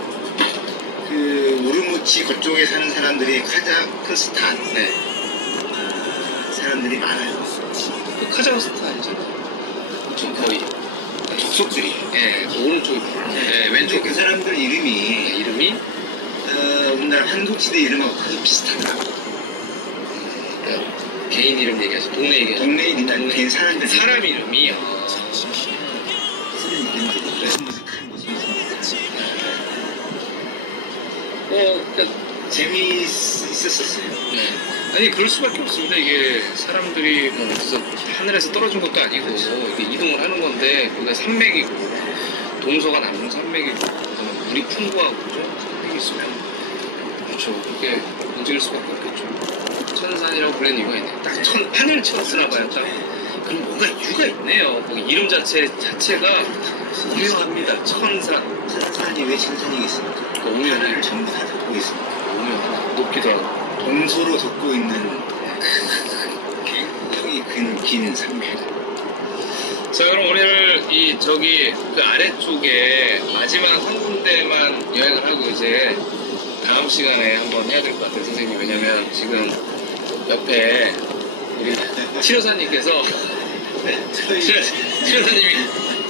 그 우르무치 그쪽에 사는 사람들이 카자흐스탄 네. 사람들이 많아요. 그 카자흐스탄이죠. 좀 거의. 족속들이. 예, 오른쪽이. 예, 왼쪽. 그 사람들 이름이 이름이? 우리나라 한국지대 이름하고 거의 비슷하더라고. 개인 이름 얘기하시죠. 동네 얘기하시죠. 동네 이름이나 개인 사람들. 사람 이름이. 쓰는 이름들이 무슨 무슨 그러니까 재미있었어요. 네. 아니 그럴 수밖에 없습니다. 이게 사람들이 뭐 어디서 하늘에서 떨어진 것도 아니고 이게 이동을 하는 건데 거기가 산맥이고 동서가 남는 산맥이고 그다음에 물이 풍부하고 그죠? 산맥이 있으면 그렇죠. 그게 움직일 수밖에 없겠죠. 천산이라고 불리는 이유가 있네. 딱 하늘 쳤으나 봐요. 딱. 그럼 뭔가 이유가 있네요. 거기 이름 자체가 유명합니다. 천산. 천산이 왜 천산이겠습니까? 하늘을 전부 다 덮고 있습니다. 높기도 하고. 동서로 덮고 있는 굉장히 긴 산맥. 자, 그럼 오늘 저기 그 아래쪽에 마지막 한 군데만 여행을 하고 이제 다음 시간에 한번 해야 될 것 같아요, 선생님. 왜냐면 지금 옆에 우리 치료사님께서 치료사님이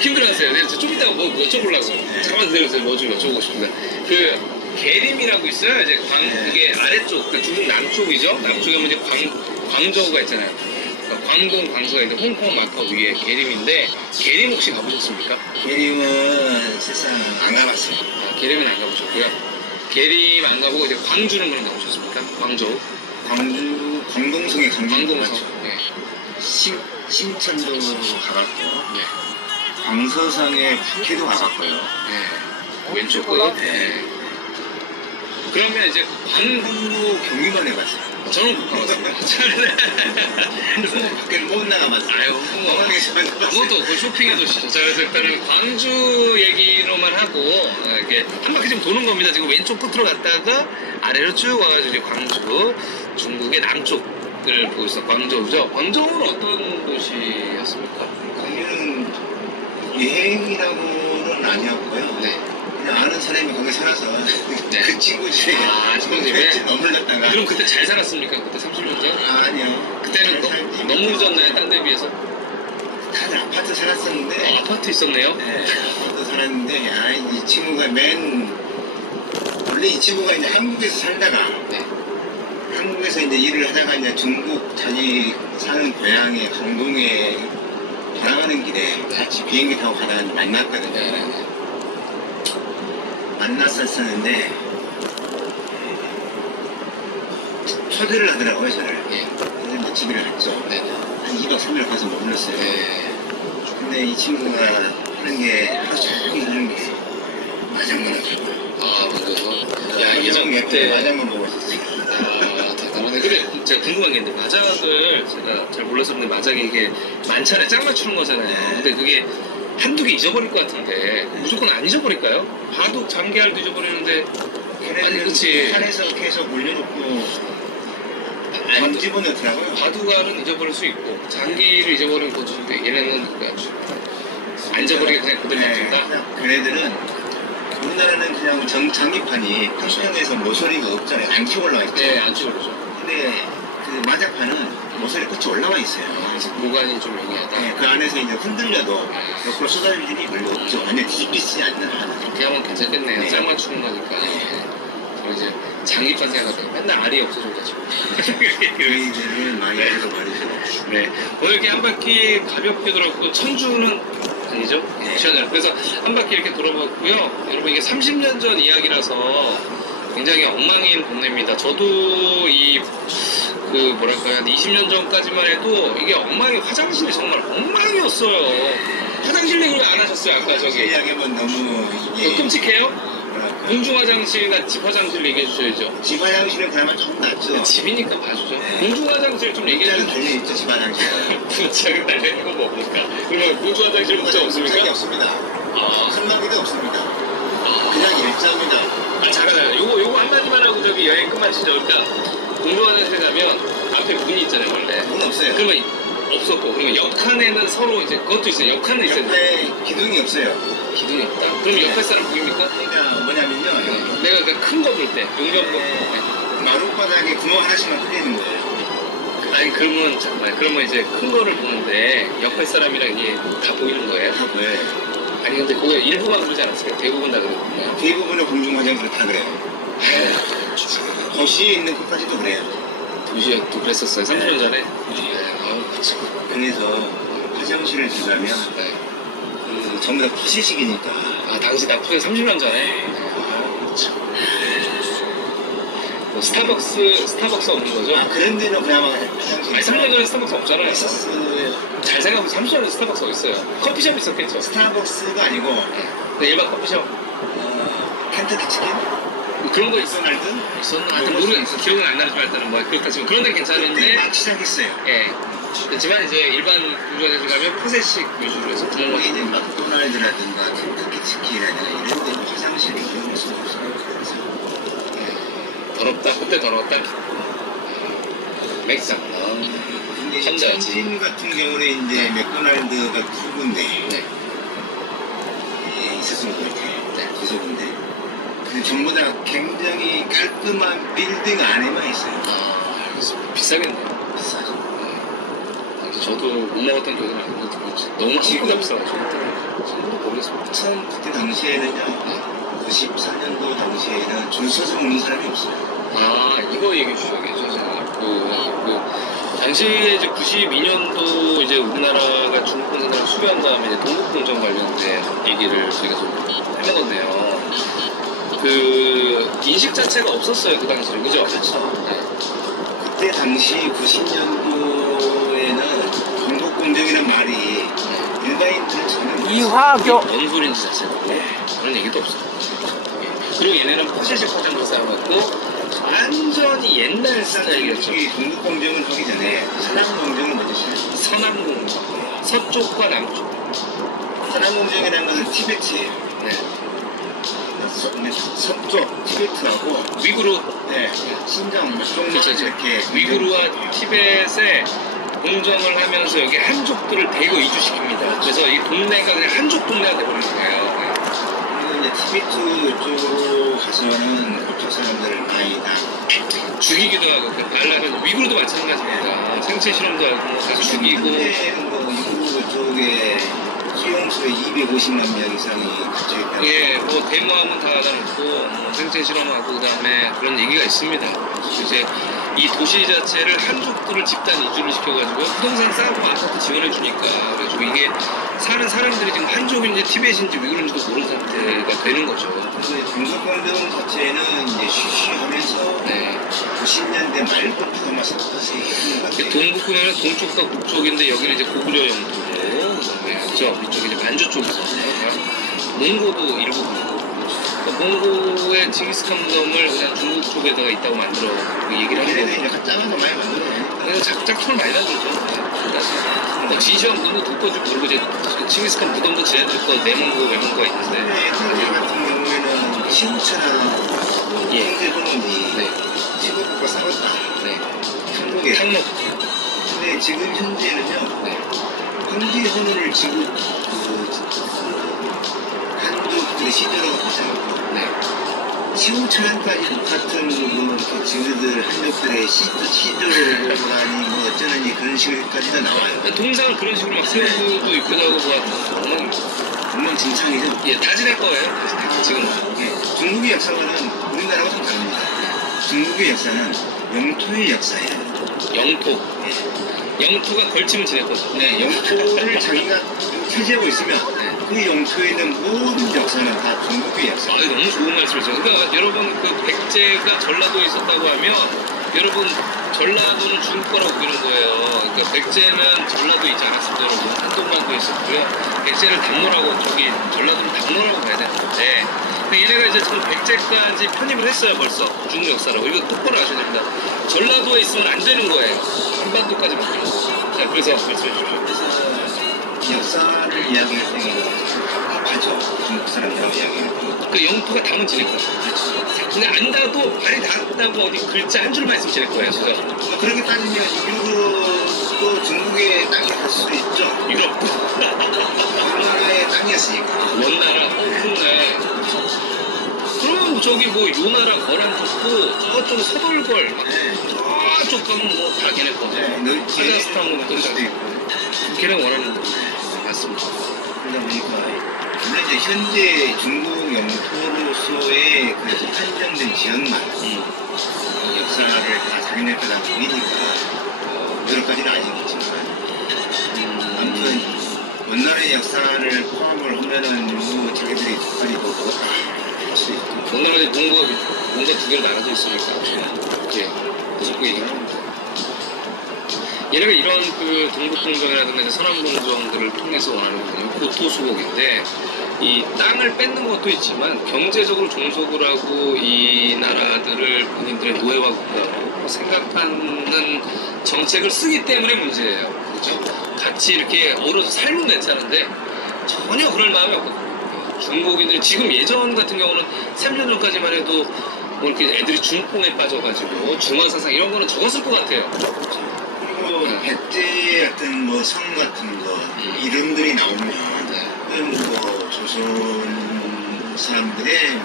힘들어하세요. 그래서 좀 이따가 뭐 여쭤보려고. 잠깐만 기다려주세요. 뭐 좀 여쭤보고 싶은데. 그 계림이라고 있어요. 이제 그게 아래쪽, 그 중국 남쪽이죠. 남쪽에 보면 이제 광저우가 있잖아요. 그러니까 광동, 광서가 있는데 홍콩, 마카오 위에 계림인데 계림 혹시 가보셨습니까? 계림은 실상 안 가봤어요. 아, 계림은 안 가보셨고요. 계림 안 가보고 이제 광주는 그럼 가보셨습니까? 광저우. 광주 광동성에 광동성. 네. 신천도 가봤고, 네. 광서성에 북해도 가봤고요. 네. 왼쪽 끝. 네. 그러면 이제 한국 경기만 해봤어요. 저는 못 가봤습니다. 한국 밖에 못 나가봤어요. 아유, 그것도 그 쇼핑의 도시죠. 자, 그래서 일단은 광주 얘기로만 하고 이렇게 한 바퀴 좀 도는 겁니다. 지금 왼쪽 끝으로 갔다가 아래로 쭉 와가지고 이제 광주, 중국의 남쪽을 보고 있어. 광저우죠. 광저우는 어떤 도시였습니까? 거기는 여행이라고는 아니었고요. 네. 그냥 아는 사람이 거기 살아서 네. 그 친구 집에 친구 집에? 머물렀다가. 그럼 그때 잘 살았습니까? 그때 30년 전? 아니요. 그때는 너무 늦었나요? 딴 데 비해서? 다들 아파트 살았었는데. 아파트 있었네요? 네, 아파트 살았는데, 이 친구가 원래 이 친구가 이제 한국에서 살다가, 네. 한국에서 이제 일을 하다가 이제 중국 자기 사는 고향에 광동에 돌아가는 길에 같이 비행기 타고 가다가 만났거든요. 네. 만났었었는데 초대를 하더라고요 저를. 예. 그래서 집에 갔죠. 네. 한 2박 3일 가서 머물렀어요. 네. 근데 이 친구가 하는 게 하루 종일 하는 게 마장만 하더라고요. 아, 맞아서. 야, 예전 그때. 마장만 보고 있었어요. 아, 대단하네. 근데 제가 궁금한 게 있는데, 마작을 제가 잘 몰랐었는데, 마작이 이게 만찬에 짝 맞추는 거잖아요. 근데 그게 한두 개 잊어버릴 것 같은데, 무조건 안 잊어버릴까요? 바둑, 장기알도 잊어버리는데, 아니, 그치. 산에서 계속 올려놓고 아니, 안 집어넣더라고요. 바둑알은 잊어버릴 수 있고, 장기를 잊어버리는 것도 있는데, 얘네는 안 잊어버리게 그냥 그대로 놔둔다? 그 애들은 우리나라는 그냥 장기판이 평소에서 모서리가 없잖아요. 안 키고 올라와 있죠. 네, 안 찍어보죠. 근데 그 마작판은 모서리 끝이 올라와 있어요. 그래서 보관이 좀 용이하다. 네, 그 안에서 이제 흔들려도 옆으로 쏟아질 일이 별로 없죠. 완전 뒤집히지 않는 한. 그렇게 하면 괜찮겠네요. 네. 짝 맞추는 거니까. 저 이제 장기판 생각하다가 맨날 알이 없어져가지고. 저희들은 많이 해서 말이죠. 네. 오늘 이렇게 한 바퀴 가볍게 돌았고, 천주는 아니죠? 네. 시원해요. 그래서 한 바퀴 이렇게 돌아봤고요. 여러분, 이게 30년 전 이야기라서 굉장히 엉망인 동네입니다. 저도 뭐랄까요, 한 20년 전까지만 해도 이게 화장실이 정말 엉망이었어요. 화장실 얘기를 안 하셨어요, 아까 저기. 이야기하면 너무 이게 끔찍해요? 뭐랄까. 공중 화장실이나 집 화장실 얘기해 주셔야죠. 집 화장실은 그나마 조금 낫죠. 집이니까 봐주죠. 네. 공중 화장실 좀 얘기해 문짝은 주세요. 달려있죠, 집 화장실. 문짝은 달려있는 거 뭡니까? 그러면 공중 화장실 문짝 없습니까? 문짝이 없습니다. 아, 선박이도 없습니다. 그냥 일자입니다. 아, 잠깐만요. 요거 한마디만 하고 저기 여행 끝마치죠. 그러니까 공중 화장실 가면 앞에 문이 있잖아요, 원래. 문 없어요. 그러면 없었고, 그러면 옆칸에는 서로 이제 그것도 있어요. 옆칸은 있어요. 옆에 기둥이 없어요. 기둥이 없다. 그럼 옆에 사람 보입니까? 그러니까 뭐냐면요. 내가 그 큰 거 볼 때, 용접 볼 때. 마룻바닥에 구멍 하나씩만 뚫리는 거예요. 아니, 그러면 이제 큰 거를 보는데 옆에 사람이랑 이게 다 보이는 거예요? 네. 아니, 근데 그거 일부만 그러지 않았어요? 대부분 다 그랬나요? 대부분의 공중 화장실은 다 그래요. 도시에 있는 것까지도 그래요. 도시역도 그랬었어요. 30년 전에. 그치. 그래서 화장실을 들어가면 네. 전부 다 푸시식이니까. 아, 당시 나쁘게 30년 전에. 뭐 스타벅스 없는 거죠? 아, 그런 데는 그나마 화장실. 아니, 3년 전에 스타벅스 없잖아요. 있었어요. 잘 생각하면 30년 전에 스타벅스 어딨어요? 커피숍 있었겠죠? 스타벅스가 아니고 네, 일반 커피숍. 켄터키 치킨? 그런 거 있었나? 맥도날드? 있었나? 하여튼 모르겠어. 기억은 안 나지만 일단은 뭐 그렇다 치면 그런 데 괜찮은데. 막 시작했어요. 예. 그렇지만 이제 일반 공주화장실 가면 폐쇄식 위주로 해서 구멍 거기 이제 같은 거. 맥도날드라든가 켄터키 치킨이라든가 이런 데 화장실이 이용할 수가 없어요. 더럽다. 그때 더러웠다. 맥상. 근데 현자지. 천진 같은 경우는 이제 맥도날드가 두 군데 네. 있었을 것 같아요. 네. 두세 군데. 근데 전부 다 굉장히 깔끔한 빌딩 안에만 있어요. 아, 알겠습니다. 비싸겠네요. 비싸죠. 당시 저도 못 먹었던 기억이 나는데 너무 한국보다 비싸가지고. 지금도 모르겠습니다. 처음 그때 당시에는요. 94년도 당시에는 줄 서서 먹는 사람이 없어요. 아, 이거 얘기해 주셔야겠죠. 당시에 이제 92년도 이제 우리나라가 중국 공산당을 수교한 다음에 이제 동국공정 관련된 얘기를 저희가 좀 해먹었네요. 그 인식 자체가 없었어요, 그 당시에. 그죠? 그렇죠. 네. 그때 당시 90년도에는 동국공정이라는 말이 일반인들은 전혀 이화교 뭔 소리인지 자체가 그런 얘기도 없어요. 그리고 얘네는 포시식 화장도 사용했고 완전히 옛날 스타일이었죠. 이 동국공정을 하기 전에 서남공정을 먼저 시작했어요. 서남공정, 서쪽과 남쪽. 서남공정이라는 것은 티베트예요. 네. 서쪽 티베트하고 위구르, 네, 신장, 그렇죠. 이렇게 위구르와 티벳에 공정을 하면서 여기 한족들을 대거 이주시킵니다. 그래서 이 동네가 그냥 한족 동네가 되버린 거예요. 그리고 이제 티베트 쪽으로 가서는 그쪽 사람들을 많이 다 죽이기도 하고 발라는 위구르도 마찬가지입니다. 생체 실험도 하고 해서 죽이고. 한때는 뭐 이구 쪽에 수용소에 250만 명 이상이 갇혀있다. 예, 뭐 데모하면 다 가다놓고 뭐 생체 실험하고 그다음에 그런 얘기가 있습니다. 이제 이 도시 자체를 한족들을 집단 이주를 시켜가지고 부동산 싸고 아파트 지원해 주니까 그래가지고 이게 사는 사람들이 지금 한족인지 티벳인지 위구르인지도 모르는 상태가 되는 거죠. 동북공동 자체는 이제 쉬쉬하면서 네. 90년대 말부터 아마 서서히 하는 것 같아요. 동북군은 동쪽과 북쪽인데 여기는 이제 고구려 영토고 그다음에 그죠 이쪽이 이제 만주 쪽이잖아요. 몽고도 일부분이고 몽고의 징기스칸 무덤을 그냥 중국 쪽에다가 있다고 만들어 얘기를 하는 얘네들이 거고 약간 작은 거 많이 만들어요. 그래서 작작촌을 많이 만들죠. 진시황 무덤도 독거지 모르고 이제 징기스칸 무덤도 지하들 거 내몽고가 있는데 근데 한국 같은 경우에는 시국처나 예. 경제 흐름이 네. 시국과 싸웠다. 네. 한국에. 탕록 근데 지금 현재는요. 네. 경제 흐름을 지금 한국의 시대로 보자고. 네. 시국처럼까지 똑같은 뭐 이렇게 지그들 한족들의 시조라니 뭐 어쩌느니 그런 식으로까지도 나와요. 동상을 그런 식으로 막 세우고도 있기도 하고 뭐 엉망진창이죠. 예, 다 지낼 거예요. 지금 예, 중국의 역사와는 우리나라와 좀 다릅니다. 중국의 역사는 영토의 역사예요. 영토. 예. 영토가 걸치면 지낼 거죠. 네, 영토를 자기가 차지하고 있으면 네. 그 영토에 있는 모든 역사는 다 중국의 아, 역사예요. 이거 너무 좋은 말씀이죠. 그러니까 여러분 그 백제가 전라도에 있었다고 하면 여러분 전라도는 중국 거라고 보이는 거예요. 그러니까 백제는 전라도에 있지 않았습니다, 여러분. 한동만도 있었고요. 백제를 담노라고 저기 전라도는 담노라고 봐야 되는데 근데 얘네가 이제 지금 백제까지 편입을 했어요 벌써 중국 역사라고. 이거 똑바로 아셔야 됩니다. 전라도에 있으면 안 되는 거예요. 한반도까지 바뀌는 거. 자, 그래서 말씀해 주십시오. 역사를 이야기할 때 맞죠. 중국 사람들하고 이야기할 때. 그 영토가 담은 지낼 거예요. 근데 안다도 말이 닿았다고 어디 글자 한 줄만 있으면 지낼 거예요. 그죠? 뭐 그렇게 따지면 유럽도 중국의 땅이 될 수도 있죠. 유럽 우리나라의 땅이었으니까. 원나라 그렇네. 그럼 저기 뭐 요나라 거란 듣고 저쪽 서돌걸 저쪽 가면 뭐 다 걔네 거죠. 카자흐스탄부터 수도 있고. 걔네 원하는 거 맞습니다. 그러다 보니까 물론 이제 현재 중국 영토로서의 그 한정된 지역만 역사를 다 자기네 거다 보이니까 여러 가지는 아니겠지만 아무튼 원나라의 역사를 포함을 하면은 뭐 자기들이 특별히 뭐 할수 있고 원나라에 뭔가 두 개로 나눠져 있으니까 이렇게 자꾸 얘기합니다. 얘네가 이런 그 동북공정이라든가 서남공정들을 통해서 원하는 거는 고토수복인데 이 땅을 뺏는 것도 있지만 경제적으로 종속을 하고 이 나라들을 본인들의 노예화 국가로 생각하는 정책을 쓰기 때문에 문제예요. 그렇죠? 같이 이렇게 어우러져 살면 괜찮은데 전혀 그럴 마음이 없거든요. 중국인들이 지금 예전 같은 경우는 3년 전까지만 해도 뭐 이렇게 애들이 중풍에 빠져가지고 중앙사상 이런 거는 적었을 것 같아요. 그리고 백제 같은 뭐 성 같은 거 이름들이 나오면 뭐 조선 사람들의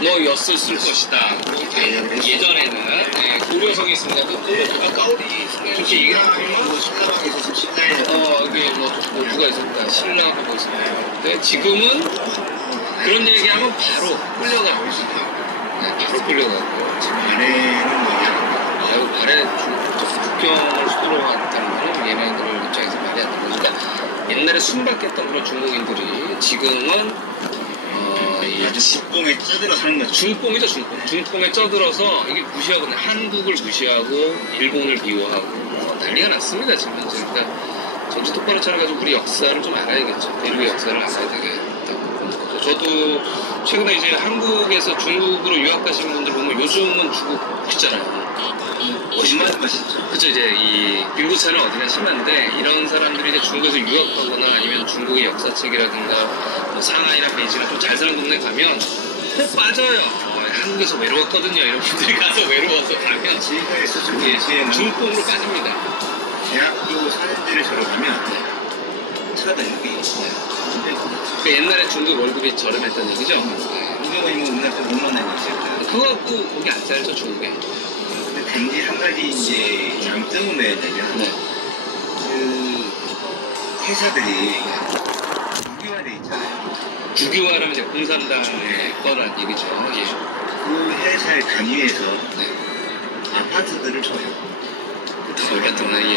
뭐 였을 것이다. 예전에는 네, 고려성이 있습니다. 또 까오리 그렇게 얘기하면 뭐 신라방에서 신라에 이게 뭐 누가 있었다 신라하고 뭐 있었다. 근데 지금은 그런 얘기하면 바로 끌려가고 네, 바로 끌려가고 아래는 뭐냐 아유 말에 국경을 수도로 한다는 거는 얘네들 입장에서 말이 안 되는 그러니까 옛날에 순박했던 그런 중국인들이 지금은 아주 식봉에 쪄들어 사는 거죠. 중뽕이죠, 중뽕. 중뽕에 쪄들어서 이게 무시하고 한국을 무시하고 일본을 미워하고 난리가 났습니다 지금 현재. 그러니까 정신 똑바로 차려가지고 우리 역사를 좀 알아야겠죠. 대륙의 역사를 알아야 되겠다. 저도 최근에 이제 한국에서 중국으로 유학 가시는 분들 보면 요즘은 중국 멋있잖아요. 거짓말 맛있죠. 그쵸, 이제 이 빈부차는 어디나 심한데 이런 사람들이 이제 중국에서 유학하거나 아니면 중국의 역사책이라든가 뭐 상하이나 베이징이나 좀 잘 사는 동네 가면 꼭 빠져요. 한국에서 외로웠거든요. 이런 분들이 가서 외로워서 가면 지금에서 중국으로 빠집니다. 대학교 4년제를 졸업하면 쳐다니기 그 옛날에 중국 월급이 저렴했던 얘기죠. 우리가 뭐 우리나라 5만 원이었죠. 그거 갖고 거기 안 살죠, 중국에. 근데 단지 한 가지 이제 장점은 뭐였냐면 네. 그 회사들이 국유화라면 이제 공산당의 거란 얘기죠. 예. 그 회사의 단위에서 네. 아파트들을 줘요. 아파트나 예. 네.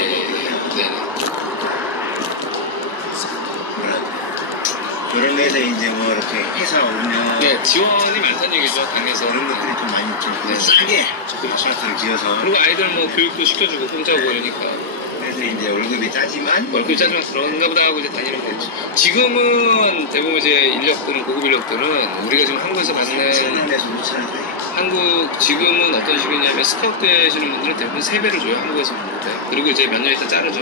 그런 데서 이제 뭐 이렇게 회사 운영 네, 지원이 많다는 얘기죠. 당에서. 그런 것들이 좀 많이 좀 네. 싸게 그렇죠. 아파트를 지어서 그리고 아이들 뭐 교육도 시켜주고 공짜고 이러니까 그래서 이제 월급이 짜지만 월급 짜증나 그런가 보다 하고 이제 다니는 거죠. 지금은 대부분 이제 인력들은 고급 인력들은 우리가 지금 한국에서 받는 7년에서 5천원 사이. 한국 지금은 어떤 식이냐면 스카우트 되시는 분들은 대부분 3배를 줘요. 한국에서 먹을 때. 그리고 이제 몇 년 있다 자르죠.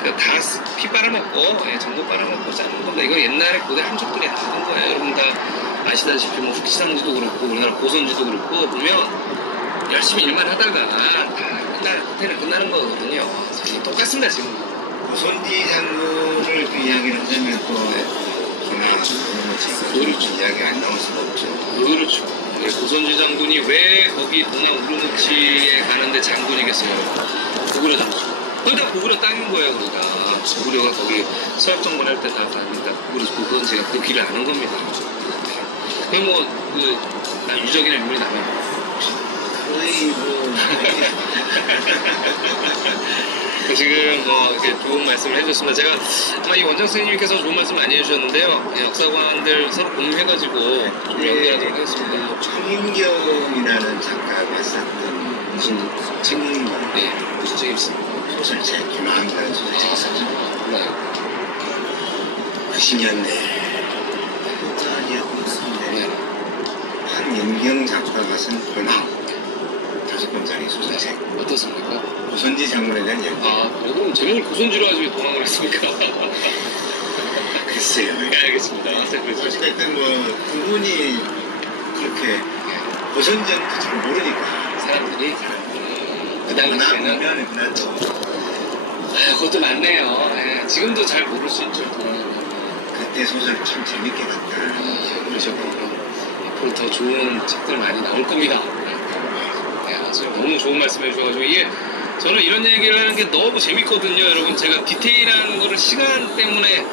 그러니까 다 피 빨아먹고 정보 빨아먹고 자르는 겁니다. 이거 옛날에 고대 한족들이 하던 거예요. 여러분 다 아시다시피 뭐 국시상주도 그렇고 우리나라 고선주도 그렇고 보면 열심히 일만 하다가 다 호텔은 끝나는 거거든요. 똑같습니다 지금. 고선지 장군을 그 이야기를 하자면 또 전화 그렇죠. 이야기 안 나올 수가 없죠. 그렇죠. 고선주 장군이 왜 거기 동아 우르무치에 가는데 장군이겠어요? 고구려 장군. 그거 다 고구려 땅인 거예요, 우리가. 고구려가 거기 서역 정벌할 때 다 가니까 고구려 제가 그 길을 아는 겁니다. 그럼 뭐 유적이나 인물이 나와요. 거의 뭐 지금 뭐 이렇게 좋은 말씀을 해주셨습니다. 제가 아마 이 원장 선생님께서 좋은 말씀 많이 해주셨는데요. 역사관들 서로 공유해가지고 좀 연구하도록 하겠습니다. 청인경이라는 작가가 썼던 무슨 청인경 네, 무슨 책 있습니다. 소설책, 김한가라는 소설책 있었죠. 몰라요. 90년대 네. 한인경 작가가 쓴 근황 5권짜리 소설책 어떻습니까? 고선지 장군에 대한 얘기. 그래도 제목을 고선지로 하지 도망을 했습니까? 글쎄요. 네, 알겠습니다. 어쨌든 뭐 그분이 그렇게 고선전도 잘 모르니까 사람들이 그 당시에는 그나도 그것도 많네요. 네, 지금도 잘 모를 수 있죠. 그때 소설 참 재밌게 봤다. 그러셨군요. 앞으로 더 좋은 책들 많이 나올 겁니다. 네, 아주 너무 좋은 말씀 해주셔가지고 이게 저는 이런 얘기를 하는 게 너무 재밌거든요. 여러분 제가 디테일한 거를 시간 때문에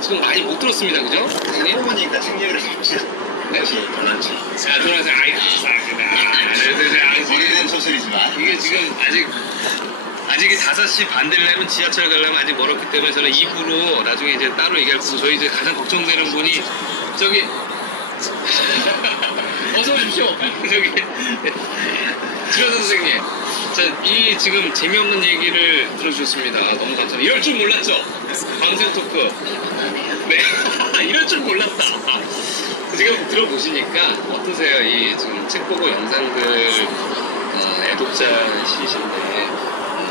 지금 많이 못 들었습니다. 그죠? 선생님? 해보니까 책 얘기를 했죠. 역시 도난치. 도난치 아이 감사합니다. 오래된 소설이지만 이게 지금 아직 5시 반대를 하면 지하철 가려면 아직 멀었기 때문에 저는 2부로 나중에 이제 따로 얘기할 거고 저희 이제 가장 걱정되는 분이 저기 어서 오십시오. 저기 지원 선생님. 자, 이 지금 재미없는 얘기를 들어주셨습니다. 너무 감사합니다. 이럴 줄 몰랐죠? 방송 토크. 네. 이럴 줄 몰랐다. 지금 들어보시니까 어떠세요? 이 지금 책 보고 영상들 애독자시신데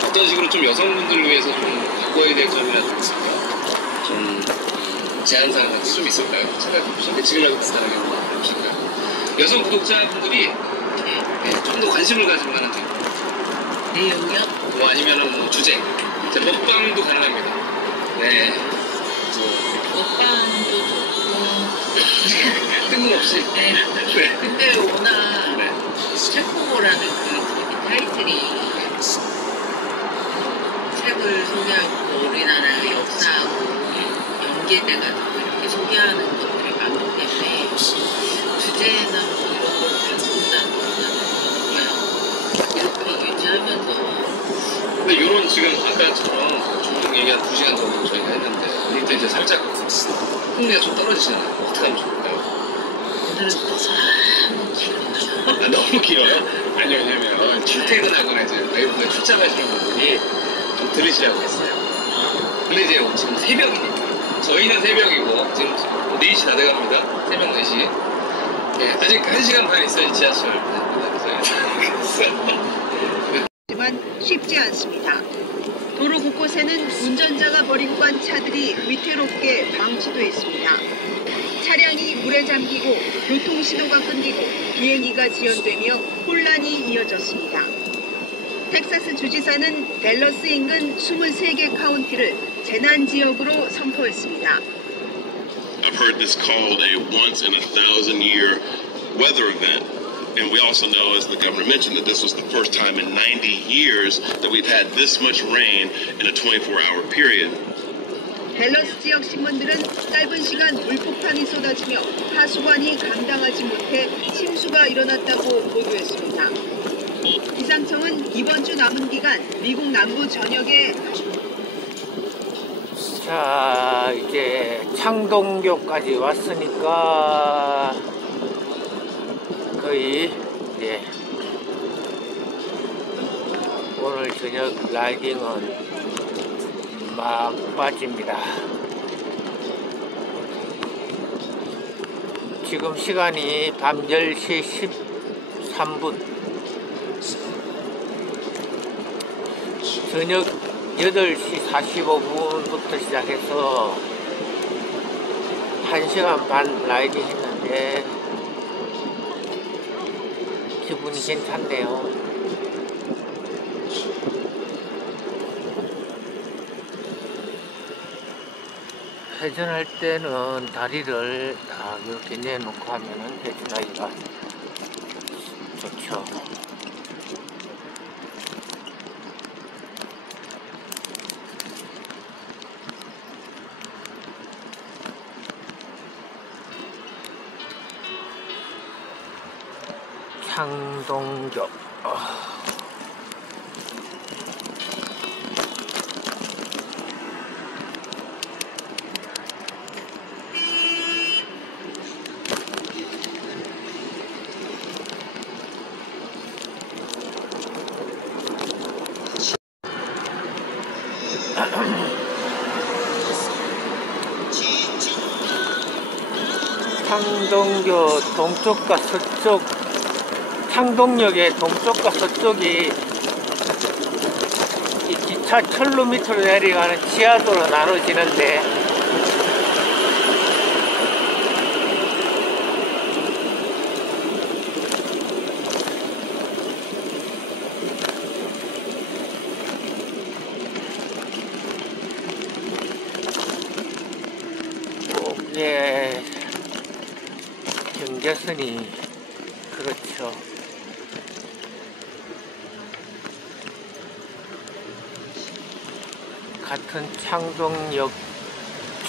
어떤 식으로 좀 여성분들을 위해서 좀 바꿔야 될 점이라든지 좀 제한사항 같은 좀 있을까요? 찾아보시는데 지금이라도 간단하게 한번 해보실까요? 여성 구독자분들이 좀 더 관심을 가질 만한 내용이요? 뭐 아니면은 뭐 주제 먹방도 가능합니다. 네. 먹방도 좋고 뜬금없이. 네. 네. 근데 워낙 네. 책보고라는 그 타이틀이 책을 소개하고 우리나라의 역사하고 연계돼가지고 이렇게 소개하는 것들이 많기 때문에 주제나 뭐 이런 것들보다는 이렇게 유지하면서 근데 이런 지금 아까처럼 쭉 얘기한 2시간 정도 저희가 했는데 그럴 때 이제 살짝 흥미가 좀 떨어지잖아요. 어떻게 하면 좋을까요? 오늘은 너무 길어요. 너무 길어요? 아니요, 왜냐면 출퇴근하거나 이제 외국에 출장 가시는 분들이 좀 들으시라고 했어요. 근데 이제 지금 새벽이니까 저희는 새벽이고 지금 4시 다 돼갑니다. 새벽 4시. 네, 아직 1시간 반 있어요, 지하철. 하지만 쉽지 않습니다. 도로 곳곳에는 운전자가 버리고 간 차들이 위태롭게 방치돼 있습니다. 차량이 물에 잠기고 교통신호가 끊기고 비행기가 지연되며 혼란이 이어졌습니다. 텍사스 주지사는 댈러스 인근 23개 카운티를 재난지역으로 선포했습니다. I've heard this called a once in a thousand year weather event. And we also know, as the governor mentioned, that this was the first time in 90 years that we've had this much rain in a 24-hour period. 댈러스 지역 신문들은 짧은 시간 물폭탄이 쏟아지며 하수관이 감당하지 못해 침수가 일어났다고 보도했습니다. 기상청은 이번 주 남은 기간 미국 남부 전역에 자, 이제 창동교까지 왔으니까 거의 이제 오늘 저녁 라이딩은 막바지입니다. 지금 시간이 밤 10시 13분, 저녁 8시 45분부터 시작해서 1시간 반 라이딩 했는데 기분이 괜찮네요. 회전할 때는 다리를 딱 이렇게 내놓고 하면은 회전하기가 좋죠. 창동교. 창동교 동쪽과 서쪽, 창동역의 동쪽과 서쪽이 이 기차 철로 밑으로 내려가는 지하도로 나눠지는데 이게 경계선이 그렇죠. 같은 창동역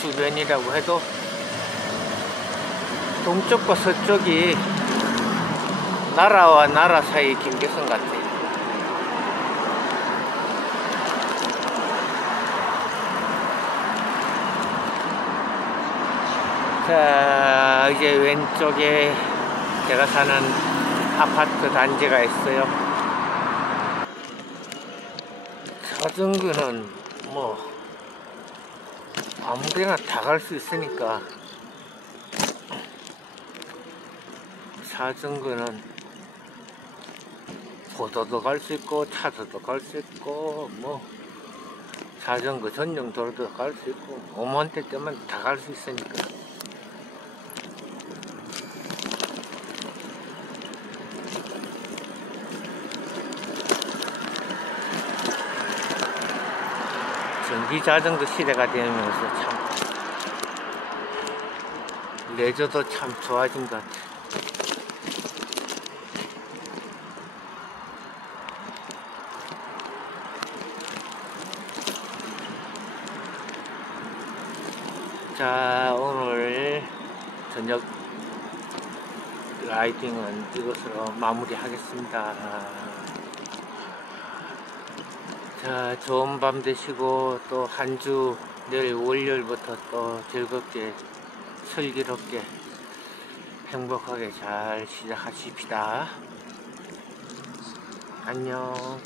주변이라고 해도 동쪽과 서쪽이 나라와 나라 사이 경계선 같아요. 자, 이제 왼쪽에 제가 사는 아파트 단지가 있어요. 자전거는 뭐 아무데나 다 갈 수 있으니까 자전거는 보도도 갈 수 있고 차도도 갈 수 있고 뭐 자전거 전용 도로도 갈 수 있고 오만대 때만 다 갈 수 있으니까. 전기 자전거 시대가 되면서 참 레저도 참 좋아진 것 같아요. 자, 오늘 저녁 라이딩은 이것으로 마무리하겠습니다. 자, 좋은 밤 되시고 또 한 주 내일 월요일부터 또 즐겁게 슬기롭게 행복하게 잘 시작하십시다. 안녕.